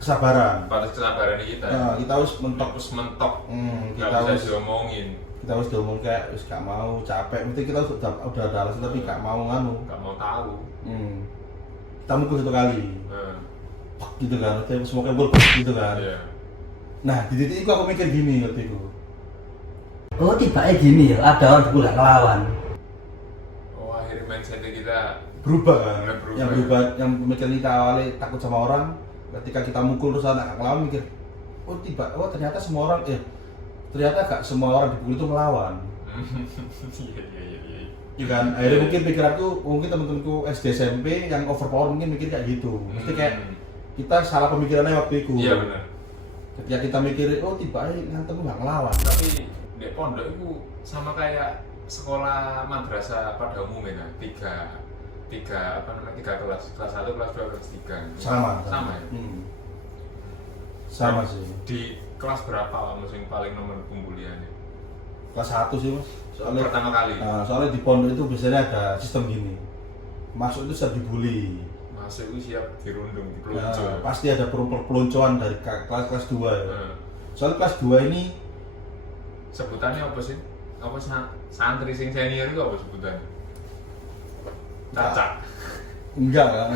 kesabaran. batas kesabaran kita. Nah, kita harus mentok. Terus mentok. Kita Nggak bisa harus diomongin. kita harus diomong kayak wis gak mau, capek. Mesti kita udah ada alasan tapi gak mau nganu. Nggak mau tahu. Kita mukul 1 kali. Gitu kan, semua kebul gitu kan. Iya. Nah, di titik itu aku mikir gini waktu itu. Oh tiba-tiba gini ya, ada orang dipukul gak ngelawan. Oh akhirnya mindset kita Berubah kan? Mulai berubah, Yang berubah, yang pemikiran kita awalnya takut sama orang, ketika kita mukul terus anak ngelawan mikir, oh ternyata semua orang, ternyata gak semua orang dipukul itu melawan. Iya. Iya kan? Akhirnya mungkin pikiranku, mungkin temen-temenku SD SMP yang overpower mungkin mikir kayak gitu. Mesti kayak kita salah pemikirannya waktu itu. Iya benar. Ketika kita mikir, tiba-tiba nanti gak ngelawan. Tapi di pondok itu sama kayak sekolah madrasah pada umumnya kan, tiga kelas 1, kelas 2, kelas 3. Sama ya? Sama sih. Di kelas berapa musim paling nomor pembuliannya? Kelas 1 sih mas. Soalnya Pertama kali. Soalnya di pondok itu biasanya ada sistem gini. Masuk itu siap dibully. Masuk itu siap dirundung, dipeluncup. Pasti ada peluncuran dari kelas 2 ya. Soalnya kelas 2 ini Sebutannya apa sih? Apa santri sing senior itu apa sebutannya? Cacat. enggak kan.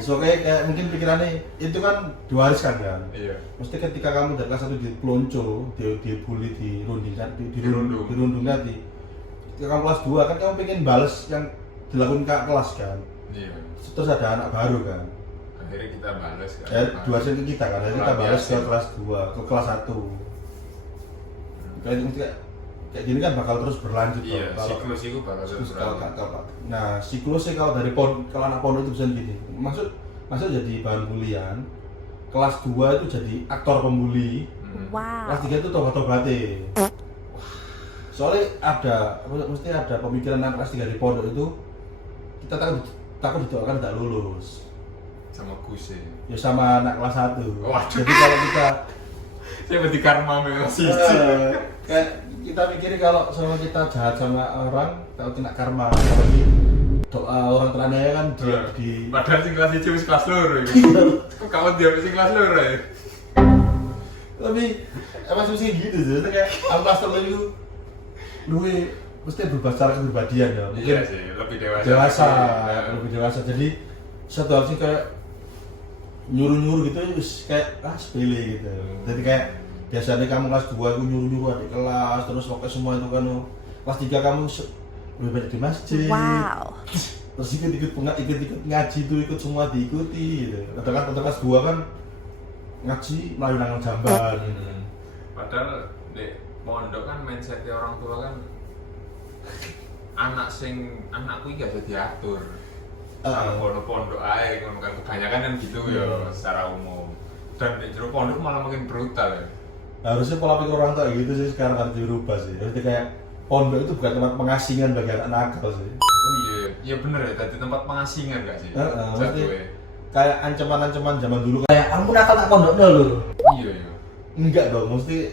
So kayak mungkin pikirannya itu kan diwariskan kan. Iya. Mesti ketika kamu dari kelas 1 dipelonco, dibully, dirundung nanti. Ketika kamu kelas 2 kan kamu pengen bales yang dilakukan ke kelas kan. Iya. Terus ada anak baru kan. Akhirnya kita balas kan. Dua sen ke kita kan. Akhirnya kita balas ke kelas 2, ke kelas 1. Kayak gini kan bakal terus berlanjut. Iya, kalau siklus itu bakal terus berlanjut. Nah, siklusnya kalau dari kalau anak pondok itu bisa gini. Masuk jadi bahan bulian. Kelas 2 itu jadi aktor pembuli. Wow. Kelas 3 itu tobat-tobatnya. Soalnya mesti ada pemikiran anak kelas 3 di pondok itu kita takut didoakan tidak lulus. Sama Gus Ya sama anak kelas 1. Waduh. Jadi kalau kita saya berarti karma memang sih. kayak kita mikirin kalau sama kita jahat sama orang, tahu kena karma. Apalagi doa orang teraniaya kan di Padahal sing kelas 1 wis kelas loro iki. Kok kamu dia sing kelas loro ya? Tapi emang mesti gitu sih. Kayak aku kelas 3 itu luwe mesti berubah secara kepribadian ya. Mungkin Iya sih, lebih dewasa. lebih dewasa. Jadi satu hal sih kayak nyuruh gitu kayak sepele gitu. Jadi kayak biasanya kamu kelas 2 aku nyuruh adik kelas terus pokoknya semua itu kan kelas 3 kamu lebih banyak di masjid. Wow. Terus ikut ngaji itu ikut semua diikuti gitu. Kadang kelas 2 kan ngaji melayu nang jamban. Padahal di pondok kan mindset orang tua kan anakku iki gak bisa diatur. Kalau pondok aja, kan kebanyakan kan gitu ya secara umum. Dan di jero pondok malah makin brutal ya. Harusnya pola pikir orang tua gitu sih sekarang harus dirubah sih. Jadi kayak pondok itu bukan tempat pengasingan bagi anak nakal sih. Oh iya bener ya, tadi tempat pengasingan gak sih? Jatuhnya. Kayak ancaman-ancaman zaman dulu Kayak kamu nakal tak pondok dulu. Iya. enggak dong, mesti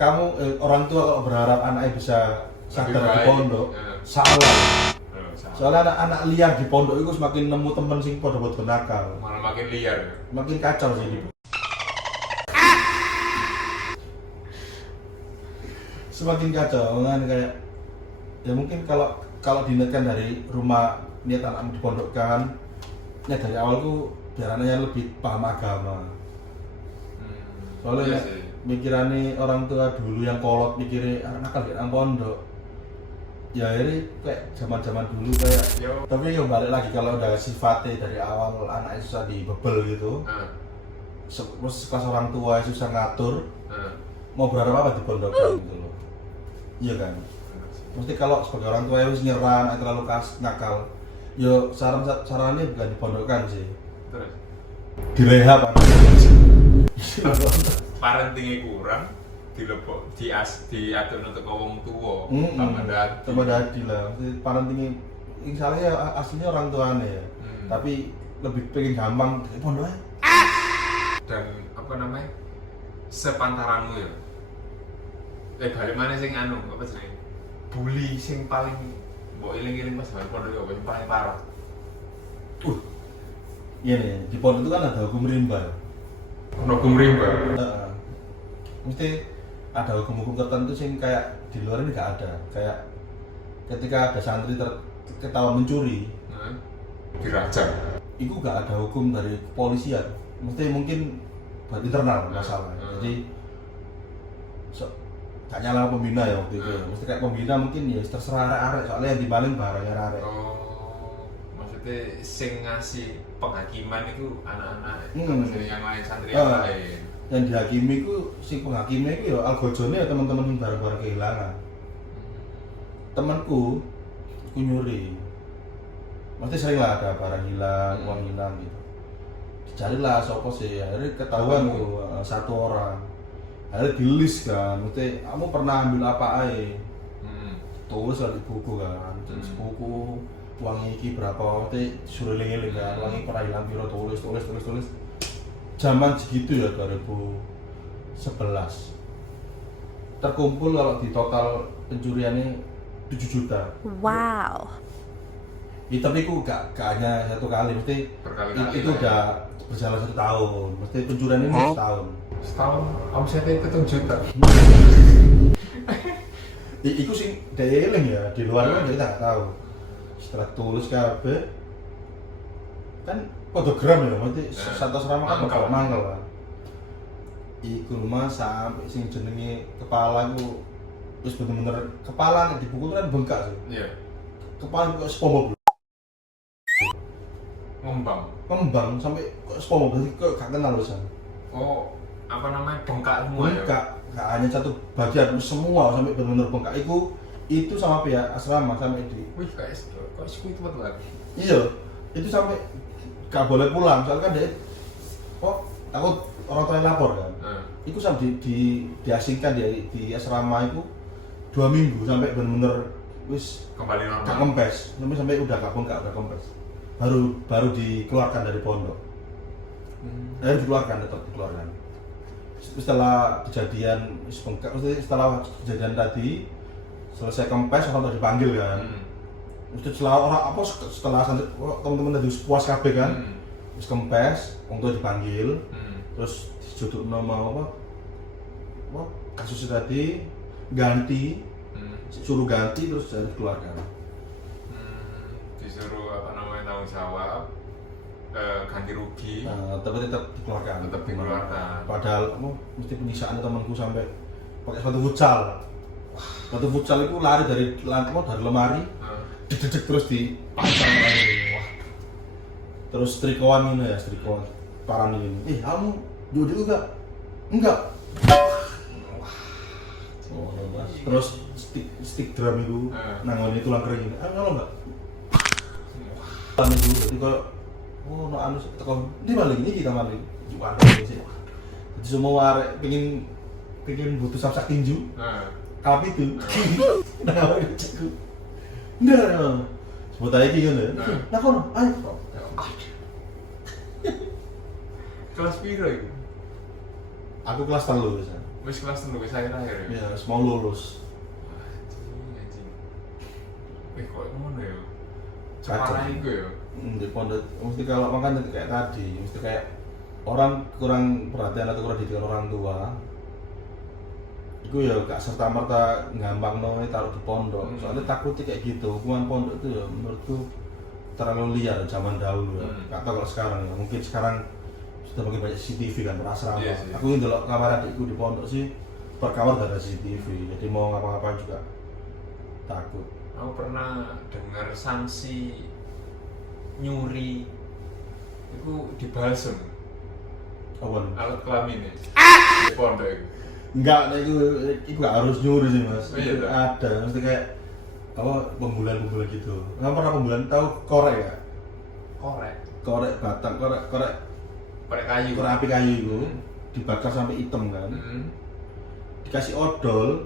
kamu orang tua kalau berharap anaknya bisa sadar di pondok, salah. Soalnya anak-anak liar di pondok itu semakin nemu temen sing podo-podo nakal. Malah makin liar. Makin kacau sih gitu. Semakin kacau kan kayak ya mungkin kalau diniatkan dari rumah niat anak dipondokkan, niat dari awal tuh biar anaknya lebih paham agama. Soalnya mikirannya orang tua dulu yang kolot mikirnya anak nakal di pondok. Ya ini kayak zaman-zaman dulu kayak tapi ya balik lagi kalau udah sifatnya dari awal anaknya susah dibebel gitu. Terus kelas orang tua susah ngatur. Mau berharap apa dipondokkan gitu loh. Iya kan? Mesti kalau sebagai orang tua harus nyerang atau terlalu nakal. Yo sarannya bukan dipondokkan sih. Terus direhab. parentingnya kurang, diatur untuk ngomong tua, tambah dadi lah. Parentingnya misalnya aslinya orang tuanya ya. Tapi lebih pengen gampang dari pondoknya. Dan apa namanya? Sepantaranmu ya. Balik mana sing apa sih? Bully sing paling mbok iling-iling pas balik pondok apa yang paling parah? Iya nih, di pondok itu kan ada hukum rimba. Ono hukum rimba. Mesti ada hukum-hukum tertentu sih kayak di luar ini nggak ada. Kayak ketika ada santri ketahuan mencuri, Dirajam. itu nggak ada hukum dari kepolisian. Mesti mungkin buat internal masalah. Jadi gak nyala pembina ya waktu itu. Mesti kayak pembina mungkin ya terserah arek-arek soalnya yang dibaling barangnya arek. Oh, maksudnya sing ngasih penghakiman itu anak-anak yang lain santri yang lain. Yang dihakimi itu si penghakimnya itu ya algojone ya teman-teman yang barang-barang kehilangan. Temanku aku nyuri. Mesti sering lah ada barang hilang, uang hilang gitu. Dicarilah sopo sih, akhirnya ketahuan tuh satu orang. Akhirnya di list kan, mesti kamu pernah ambil apa aja? Tulis lah di buku kan, tulis buku uang iki berapa, mesti suruh eling-eling kan, uang iki pernah hilang biro tulis. Zaman segitu ya 2011. Terkumpul kalau di total pencuriannya 7 juta. Wow. Ya, tapi itu gak hanya satu kali, mesti itu udah berjalan 1 tahun, mesti pencurian ini setahun. Setahun omsetnya itu 7 juta. Iku sih daya eling ya, di luar kan kita nggak tahu. Setelah tulis KB kan fotogram ya, nanti satu asrama kan bakal mangkel kan. Iku rumah sampai sing jenenge kepala ku terus bener-bener kepala di buku kan bengkak sih. Iya. Kepala kok SpongeBob. Ngembang sampai kok SpongeBob berarti kok gak kenal losan. Oh, apa namanya bengkak semua ya? Bengkak, gak hanya satu bagian, semua sampai benar-benar bengkak. Itu sama pihak asrama sampai di. Wih, kok itu betul. Iya, itu sampai gak boleh pulang, soalnya kan dia takut orang tua lapor kan. Itu sampai diasingkan di asrama itu 2 minggu sampai benar-benar wis kembali normal. Gak kempes, sampai udah gak bengkak, udah kempes. Baru dikeluarkan dari pondok. Tetap dikeluarkan. Setelah kejadian bengkak, setelah kejadian tadi selesai kempes, orang tuh dipanggil kan. Setelah teman-teman tadi puas kabeh kan, terus kempes, orang tuh dipanggil, terus dijuduk nama kasusnya tadi ganti, suruh ganti terus jadi dikeluarkan. Disuruh apa namanya tanggung jawab, ganti rugi. Tapi tetap dikeluarkan. Padahal mesti penyiksaan temanku sampai pakai sepatu futsal. Sepatu futsal itu lari dari lemari, dedek terus dipasang lagi. Wah. Terus setrikoan ini ya, setrikoan parah ini. Kamu jujur juga? Enggak. Terus stick drum itu nangoni tulang kering ini. Kalau enggak? Itu jadi kalau no anu tekan ini maling ini kita maling juga sih. Jadi semua arek pengen butuh samsak tinju. Tapi itu nah itu ndak sebut aja gitu ya. Nah kono ayo. Kelas piro itu? Aku kelas 3 wis. Wis kelas 3 wis akhir ya. Ya, mau lulus. Kok ngono ya? Kacau. Parah iku ya. Di pondok mesti kalau makan kayak tadi, mesti kayak orang kurang perhatian atau kurang didikan orang tua. Iku ya gak serta merta gampang taruh di pondok. Soalnya takutnya kayak gitu. Hukuman pondok itu ya menurutku terlalu liar zaman dahulu ya. Gak tahu kalau sekarang ya. Mungkin sekarang sudah makin banyak CCTV kan berasrama. Iya, aku ini dulu kamar adikku di pondok sih per kamar gak ada CCTV. Jadi mau ngapa-ngapain juga takut. Aku pernah dengar sanksi nyuri itu dibalsem. Apa nih? Alat kelamin ya. Di pondok itu. Enggak, itu gak harus nyuri sih mas. Oh, iya, ada, mesti kayak pembulan gitu. Nggak pernah pembulan, tahu korek ya? Korek batang, korek kayu. Korek api kayu itu dibakar sampai hitam kan. Dikasih odol,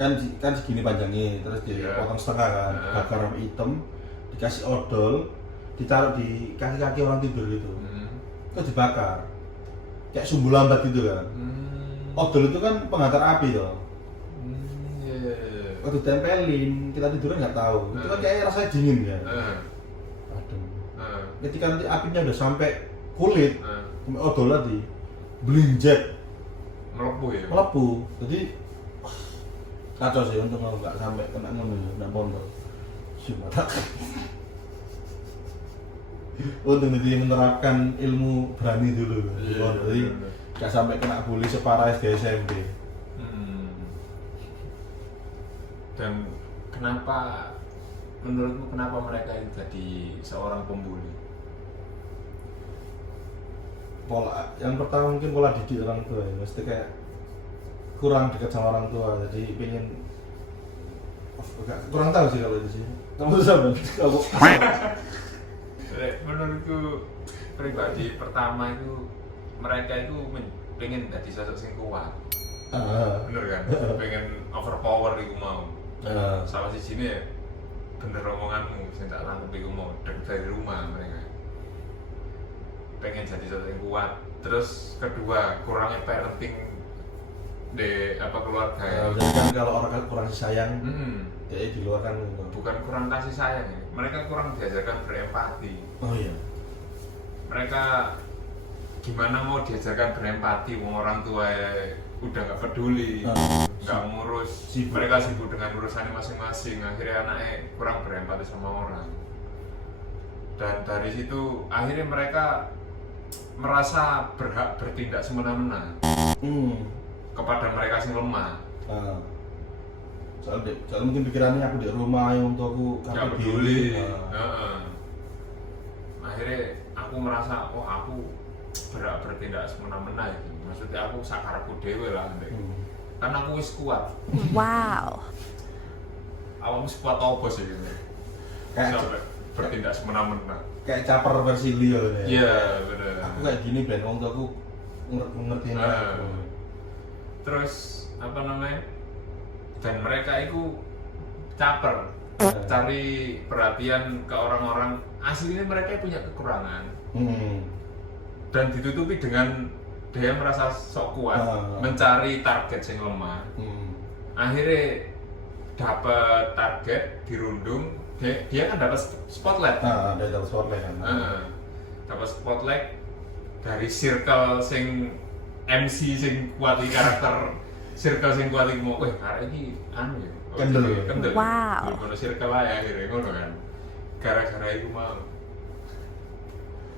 kan segini panjangnya, terus dipotong setengah kan, bakar sampai hitam, dikasih odol, ditaruh di kaki-kaki orang tidur gitu. Terus dibakar, kayak sumbu lambat gitu kan. Odol itu kan penghantar api toh. Waktu tempelin, kita tidurnya nggak tahu. Itu kan kayak rasanya dingin kan. Aduh. Ketika nanti apinya udah sampai kulit, sampai odol tadi, Blinjet melepuh ya. melepuh. Jadi kacau sih, untung aku nggak sampai kena ngono nang pondok. Gimana? Untung jadi menerapkan ilmu berani dulu. Iya, Jadi bener. nggak sampai kena bully separah SD SMP. Dan menurutmu kenapa mereka itu jadi seorang pembuli? Yang pertama mungkin pola didik orang tua ya, mesti kayak kurang dekat sama orang tua, jadi pengen kurang tahu sih kalau itu sih. Kamu sama kamu Menurutku pribadi pertama itu mereka itu pengen jadi sosok sing kuat. Bener kan? Pengen overpower iku mau. Salah si sini ya bener omonganmu, saya tak tangkep iku mau dari rumah mereka. Pengen jadi sosok yang kuat. Terus kedua kurangnya parenting di keluarga ya. jadi kan kalau orang kurang sayang, ya di luar kan Bukan kurang kasih sayang ya, mereka kurang diajarkan berempati. oh iya. Mereka gimana mau diajarkan berempati, orang tua ya udah nggak peduli, nggak ngurus, Sibuk. mereka sibuk dengan urusannya masing-masing, akhirnya anaknya kurang berempati sama orang. Dan dari situ akhirnya mereka merasa berhak bertindak semena-mena kepada mereka yang lemah. Soalnya mungkin pikirannya aku di rumah yang untuk aku Nggak peduli. Akhirnya aku merasa, oh aku berhak bertindak semena-mena gitu. Maksudnya aku sakarepku dhewe lah, kan aku wis kuat. Wow. Awakmu wis kuat apa sih gitu? Kayak Sampai bertindak semena-mena. kayak caper versi Leo ya. Iya, bener. Aku kayak gini ben wong tuaku ngertiin aku. Terus apa namanya? Dan mereka itu caper, cari perhatian ke orang-orang. Aslinya mereka punya kekurangan dan ditutupi dengan dia merasa sok kuat, mencari target yang lemah. Akhirnya dapat target, dirundung, dia kan dapat spotlight. Dia dapat spotlight kan. Dapat spotlight dari circle sing MC sing kuati karakter circle sing kuat iki mau, arek iki anu ya. Kendel. Wow. Ngono circle ae akhirnya ngono kan. Gara-gara iku mau.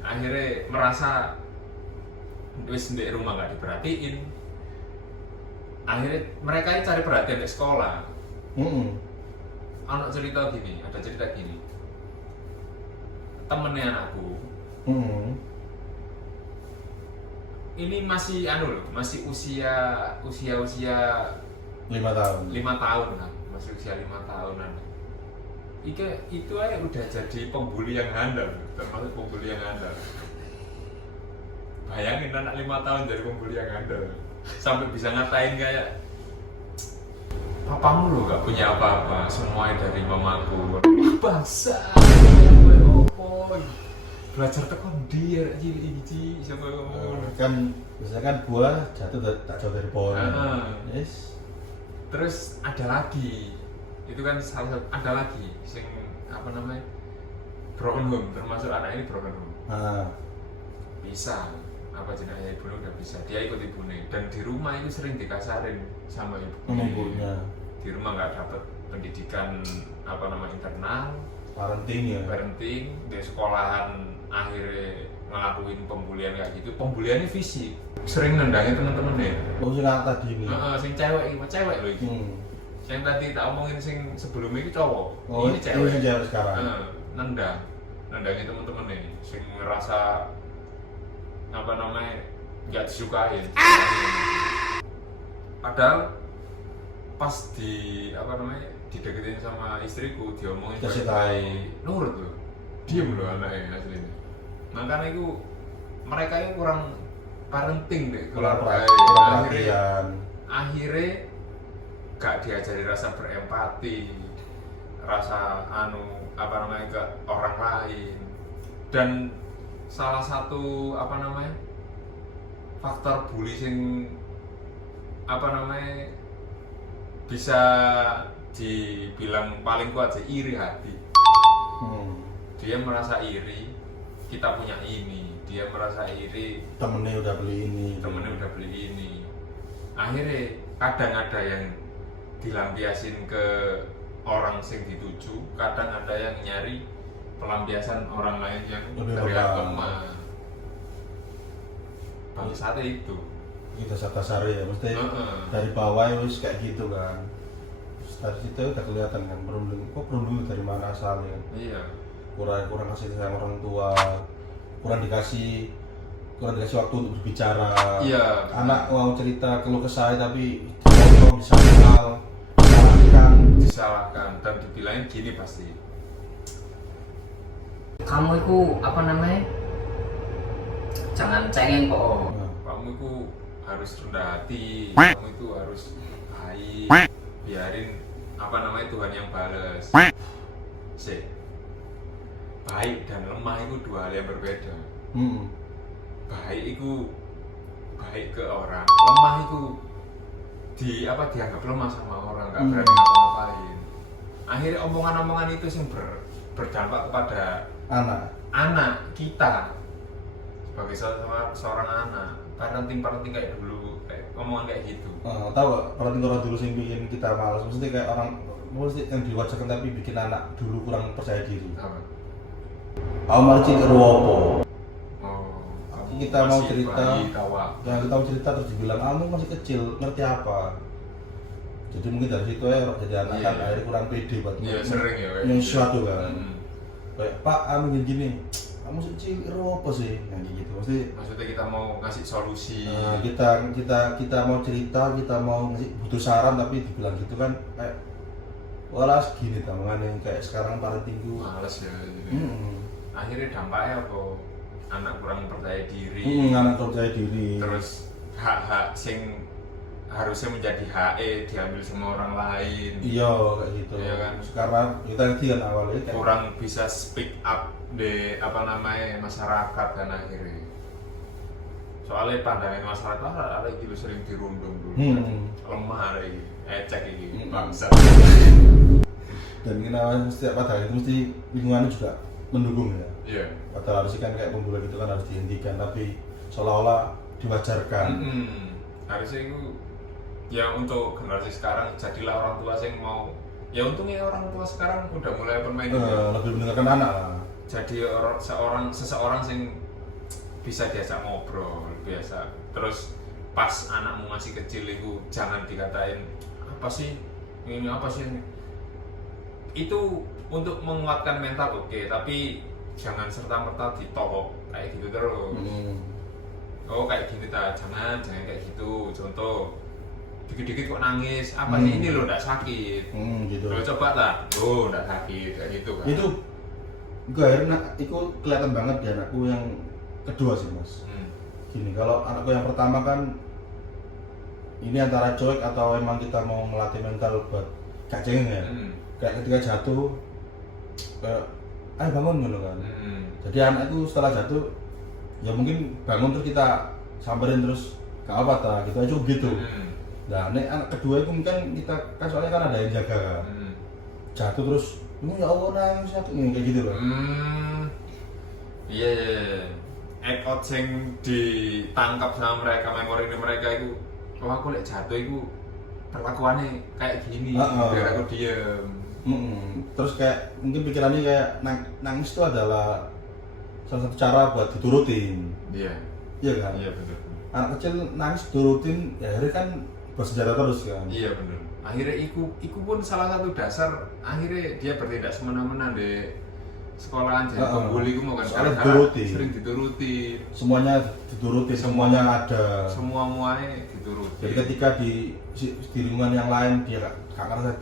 Akhirnya merasa wis ndek rumah gak diperhatiin. Akhirnya mereka ini cari perhatian di sekolah. Ada cerita gini. Temennya anakku. Ini masih masih usia 5 tahun. 5 tahun lah, masih usia 5 tahunan. Itu aja udah jadi pembuli yang handal, termasuk pembuli yang handal. Bayangin anak 5 tahun jadi pembuli yang handal, sampai bisa ngatain kayak papamu lo gak punya apa-apa, semuanya dari mamaku. Bangsa, opo, belajar tekon dia, cilik siapa yang ngomong. Kan biasanya kan buah jatuh tak jauh dari pohon. Yes. Terus ada lagi, itu kan ada lagi, sing broken home, termasuk anak ini broken home. Bisa, jenayah ibunya udah bisa, dia ikut ibunya, dan di rumah itu sering dikasarin sama ibunya. Di rumah nggak dapet pendidikan internal, parenting, di sekolahan akhirnya ngelakuin pembulian kayak gitu, pembuliannya fisik, sering nendangin temen-temennya. Sing tadi ini. Sing cewek loh iki. Yang tadi tak omongin sing sebelumnya itu cowok. Ini cewek. Ini cewek sekarang. Nendangin temen-temennya, sing ngerasa nggak disukain. Padahal pas dideketin sama istriku, diomongin baik-baik, nurut loh, diem loh anaknya aslinya. Makanya itu mereka itu kurang parenting deh, kurang perhatian. Akhirnya gak diajari rasa berempati, rasa ke orang lain. Dan salah satu faktor bully sing bisa dibilang paling kuat sih iri hati. Dia merasa iri, kita punya ini, dia merasa iri, temennya udah beli ini. Akhirnya kadang ada yang dilampiasin ke orang sing dituju, kadang ada yang nyari pelampiasan orang lain yang lebih terlihat lemah. lemah. Bangsatnya itu Kita dasar ya, mesti dari bawah wis kayak gitu kan. Terus dari situ udah kelihatan kan perundung dari mana asalnya. iya, kurang kasih sayang orang tua, kurang dikasih waktu untuk berbicara. iya. Anak mau cerita keluh kesah tapi disalahkan dan dibilangin gini pasti. Kamu itu apa namanya? Jangan cengeng kok. Kamu itu harus rendah hati, kamu itu harus baik, biarin apa namanya Tuhan yang balas. Baik dan lemah itu dua hal yang berbeda. Baik itu baik ke orang, lemah itu dianggap lemah sama orang, nggak berani ngapa-ngapain. Akhirnya omongan-omongan itu yang berdampak kepada anak kita sebagai seorang anak. Parenting kayak dulu, kayak omongan kayak gitu. Tahu gak parenting orang dulu yang bikin kita malas, maksudnya kayak orang mesti yang diwajarkan tapi bikin anak dulu kurang percaya diri. Aku mau cerita apa? Kita mau cerita, yang kita mau cerita terus dibilang kamu masih kecil, ngerti apa? Jadi mungkin dari situ ya jadi anak kan akhirnya kurang pede buat sering ya sesuatu kan. Kayak Pak, kamu gini, kamu kecil apa sih? Nah gitu, maksudnya kita mau ngasih solusi. Kita mau cerita, kita mau ngasih butuh saran tapi dibilang gitu kan kayak walas gini tamangan yang kayak sekarang parenting gue males ya gitu. Akhirnya dampaknya apa? Anak kurang percaya diri. Anak percaya diri. Terus hak-hak sing harusnya menjadi HE diambil sama orang lain. Iya kayak gitu. Iya kan? Sekarang kita ngerti kan awalnya kayak kurang bisa speak up di masyarakat kan akhirnya. Soalnya pandangan masyarakat ada gitu sering dirundung dulu. Lemah hari ecek ini bangsa. Dan kenapa setiap pada itu mesti lingkungannya juga mendukung ya. Iya. Padahal harusnya kan kayak pembunuhan gitu kan harus dihentikan tapi seolah-olah diwajarkan. Harusnya itu ya untuk generasi sekarang jadilah orang tua yang mau ya untungnya orang tua sekarang udah mulai bermain lebih mendengarkan anak lah. Jadi seseorang yang bisa diajak ngobrol biasa. Terus pas anakmu masih kecil itu jangan dikatain apa sih ini apa sih ini. Itu untuk menguatkan mental oke, tapi jangan serta-merta ditolak kayak gitu terus. Oh kayak gini jangan kayak gitu. Contoh dikit-dikit kok nangis apa sih ini lo nggak sakit. Gitu. Lo coba lah, lo nggak sakit kayak gitu kan. Itu gue akhirnya itu kelihatan banget di anakku yang kedua sih mas. Gini, kalau anakku yang pertama kan ini antara cuek atau emang kita mau melatih mental buat gak cengeng ya. Kayak ketika jatuh kayak ayo bangun gitu kan. Jadi anak itu setelah jatuh ya mungkin bangun terus kita samperin terus gak apa ta gitu aja gitu. Nah ini anak kedua itu mungkin kita kan soalnya kan ada yang jaga kan. Jatuh terus ya Allah nangis jatuh kayak gitu loh. Iya. Act out yang ditangkap sama mereka, memori mereka itu kalau aku lihat jatuh itu perlakuannya kayak gini biar aku diem. Terus kayak mungkin pikirannya kayak nangis itu adalah salah satu cara buat diturutin. Iya kan? Iya benar. Anak kecil nangis diturutin ya akhirnya kan bersenjata terus kan. Iya benar. Akhirnya iku pun salah satu dasar akhirnya dia bertindak semena-mena di sekolahan jadi pembuli itu mau kan sering dituruti. Semuanya dituruti, semuanya ada. Semuanya dituruti. Jadi ketika di lingkungan yang lain dia gak ngerasa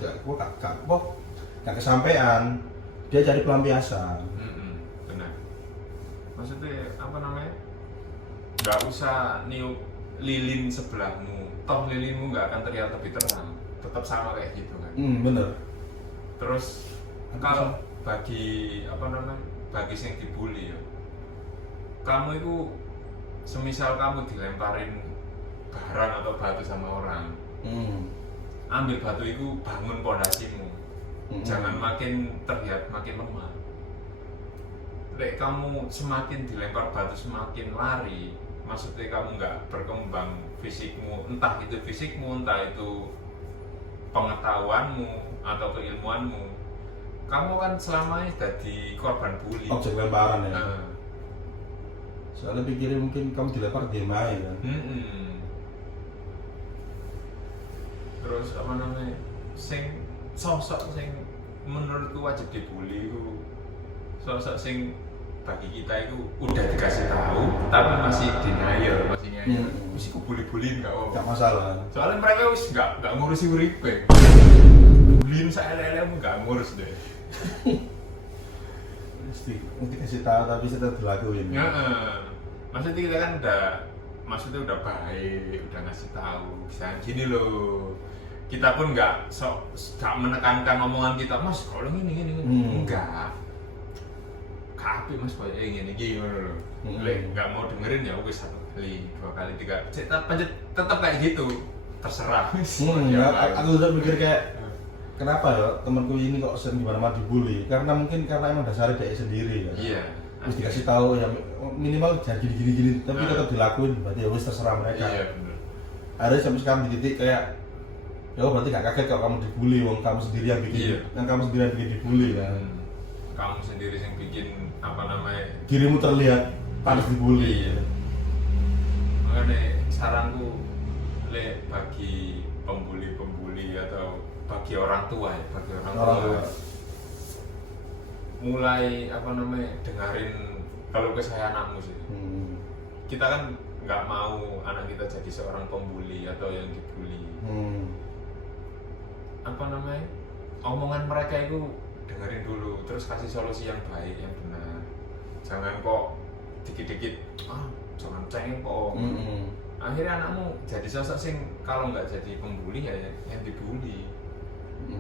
gak kesampean, dia cari pelampiasan. Benar. Maksudnya apa namanya? Gak usah niup lilin sebelahmu, toh lilinmu gak akan terlihat lebih terang, tetap sama kayak gitu kan. Bener. Terus kalau bagi yang dibully ya, kamu itu semisal kamu dilemparin barang atau batu sama orang, ambil batu itu bangun pondasimu. Jangan makin terlihat makin lemah. lek kamu semakin dilempar batu semakin lari, maksudnya kamu nggak berkembang fisikmu, entah itu fisikmu, entah itu pengetahuanmu atau keilmuanmu, kamu kan selamanya jadi korban bully. Objek lemparan ya. Soalnya pikirnya mungkin kamu dilempar dia main kan. Terus apa namanya, sosok sing menurutku wajib dibully itu sosok sing bagi kita itu udah dikasih tahu tapi masih denial, masih ngeyel. Mesti ku bully-bully enggak apa-apa. Enggak masalah. Soalnya mereka wis enggak ngurusi uripe. Bullying saelelemu enggak ngurus deh. Mesti dikasih tahu tapi tetap dilakuin. Maksudnya kita kan udah baik, udah ngasih tahu. Misalnya gini loh. Kita pun nggak menekankan omongan kita, Mas kalau gini enggak kape Mas kayak gini loh. Nggak mau dengerin ya wis 1 kali 2 kali 3 tetap kayak gitu, terserah. Aku udah mikir kayak kenapa ya temanku ini kok sering dimana-mana dibully, karena emang dasarnya dia sendiri ya. Iya. Terus dikasih tahu ya minimal jangan gini tapi tetap dilakuin, berarti ya wis terserah mereka. Iya benar. Ada sampai sekarang di titik kayak ya berarti gak kaget kalau kamu dibully, wong kamu sendiri yang bikin, yang kamu sendiri yang bikin dibully kan. Kamu sendiri yang bikin apa namanya, dirimu terlihat paling dibully. Iya. Makanya saranku bagi pembuli atau bagi orang tua ya, bagi orang tua. Mulai apa namanya, dengerin kalau saya anakmu sih. Kita kan nggak mau anak kita jadi seorang pembuli atau yang dibully. Apa namanya, omongan mereka itu dengerin dulu, terus kasih solusi yang baik, yang benar. Jangan kok dikit-dikit jangan cengkok. Akhirnya anakmu jadi sosok sing kalau nggak jadi pembuli ya yang dibully.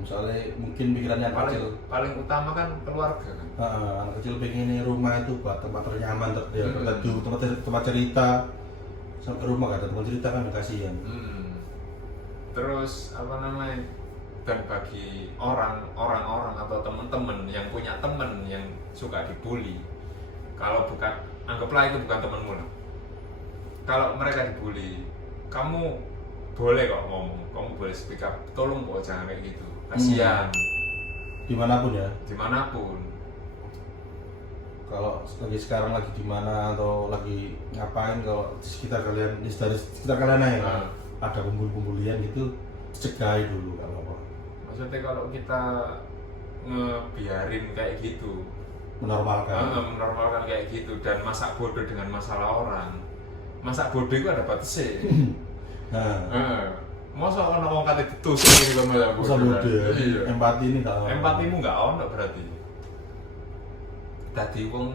Soalnya mungkin pikirannya kecil. Paling utama kan keluarga kan. Anak kecil pengen rumah itu buat tempat ternyaman, terteduh, tempat cerita. Sampai rumah gak ada tempat cerita kan kasihan. Terus apa namanya, dan bagi orang-orang atau teman-teman yang punya teman yang suka dibully, kalau bukan, anggaplah itu bukan temanmu lah. Kalau mereka dibully, kamu boleh kok ngomong, kamu boleh speak up, tolong kok jangan kayak gitu, kasihan. Dimanapun ya? Dimanapun. Kalau sekarang lagi di mana atau lagi ngapain, kalau di sekitar kalian, di sekitar kalian aja ada pembulian gitu, cegai dulu kalau apa. Maksudnya kalau kita ngebiarin kayak gitu, menormalkan kayak gitu dan masak bodoh dengan masalah orang, masak bodoh itu ada batasnya. Masa orang ngomong kata ditusuk gitu masak bodoh. Iya. Empati ini nggak. Empatimu nggak ono berarti. Tadi wong,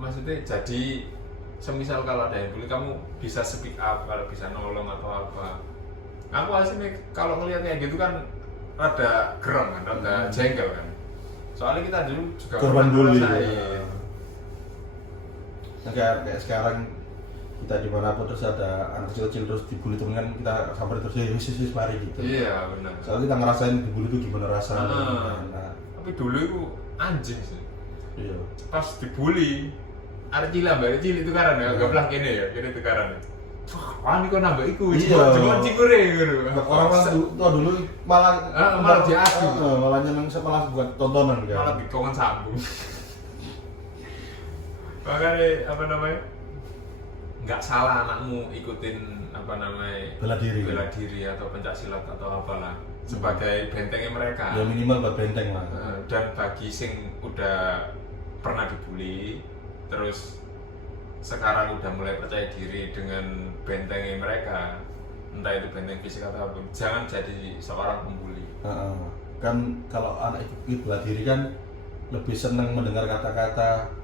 maksudnya jadi semisal kalau ada yang bully kamu bisa speak up, kalau bisa nolong atau apa. Aku aslinya kalau ngeliat kayak gitu kan rada gerem kan, rada jengkel kan. Soalnya kita dulu juga korban bully. Kayak sekarang kita dimanapun terus ada anak kecil terus dibully temen kan, kita sampai terus ya wis mari gitu. Iya benar. Soalnya kita ngerasain dibully itu gimana rasanya. Tapi dulu itu anjing sih. Iya. Pas dibully, ada cilik itu karena ya, gak kene ya, kene itu karena. Wah, ini kok nambah iku, cuma cikure gitu. Orang-orang tua dulu malah diadu, malah nyeneng, malah buat tontonan kan. Malah dikongen sambung. Makanya apa namanya, nggak salah anakmu ikutin apa namanya bela diri atau pencak silat atau apalah sebagai bentengnya mereka. Ya minimal buat benteng lah. Dan bagi sing udah pernah dibully, terus sekarang udah mulai percaya diri dengan bentengnya mereka, entah itu benteng fisik atau apapun, jangan jadi seorang pembuli. Kan kalau anak itu bela diri kan lebih senang mendengar kata-kata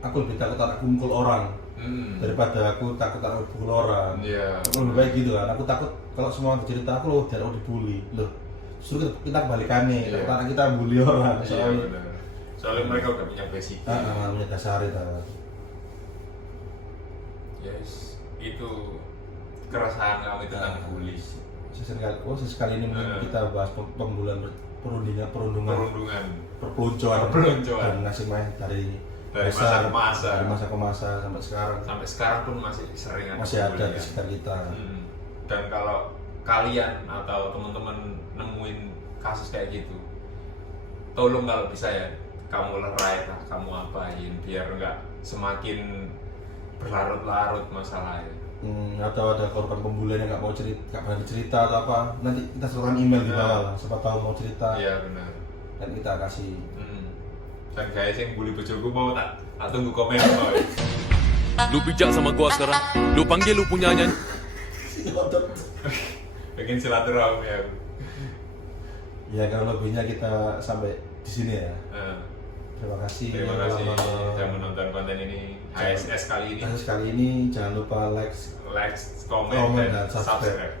aku lebih takut anakku mukul orang daripada aku takut anakku mukul orang. Aku lebih baik gitu kan, aku takut kalau semua cerita aku loh jangan dibully loh, justru kita kebalikannya, takut anak kita bully orang. Soalnya mereka udah punya basic, punya dasar itu. Yes, itu keresahan kamu tentang bully. Sesekali ini kita bahas perundungan, perpeloncoan dan ngasih main dari dari masa ke masa. Dari masa ke masa sampai sekarang. Sampai sekarang pun masih sering Masih ada di sekitar kita. Dan kalau kalian atau teman-teman nemuin kasus kayak gitu, tolong kalau bisa ya kamu lerai lah, kamu apain biar nggak semakin berlarut-larut masalahnya. Atau ada korban pembulian yang nggak mau cerita, nggak berani cerita atau apa, nanti kita serahkan email di bawah lah, siapa tahu mau cerita. Iya benar. Dan kita kasih. Dan guys yang bully bojoku mau tak tunggu komen mau. Lu bijak sama gua sekarang. Lu panggil lu punya nyanyi. Bikin silaturahmi ya. Ya kalau lebihnya kita sampai di sini ya. Terima kasih. Terima kasih sudah menonton konten ini. HSS kali ini. HSS kali ini jangan lupa like, comment dan subscribe.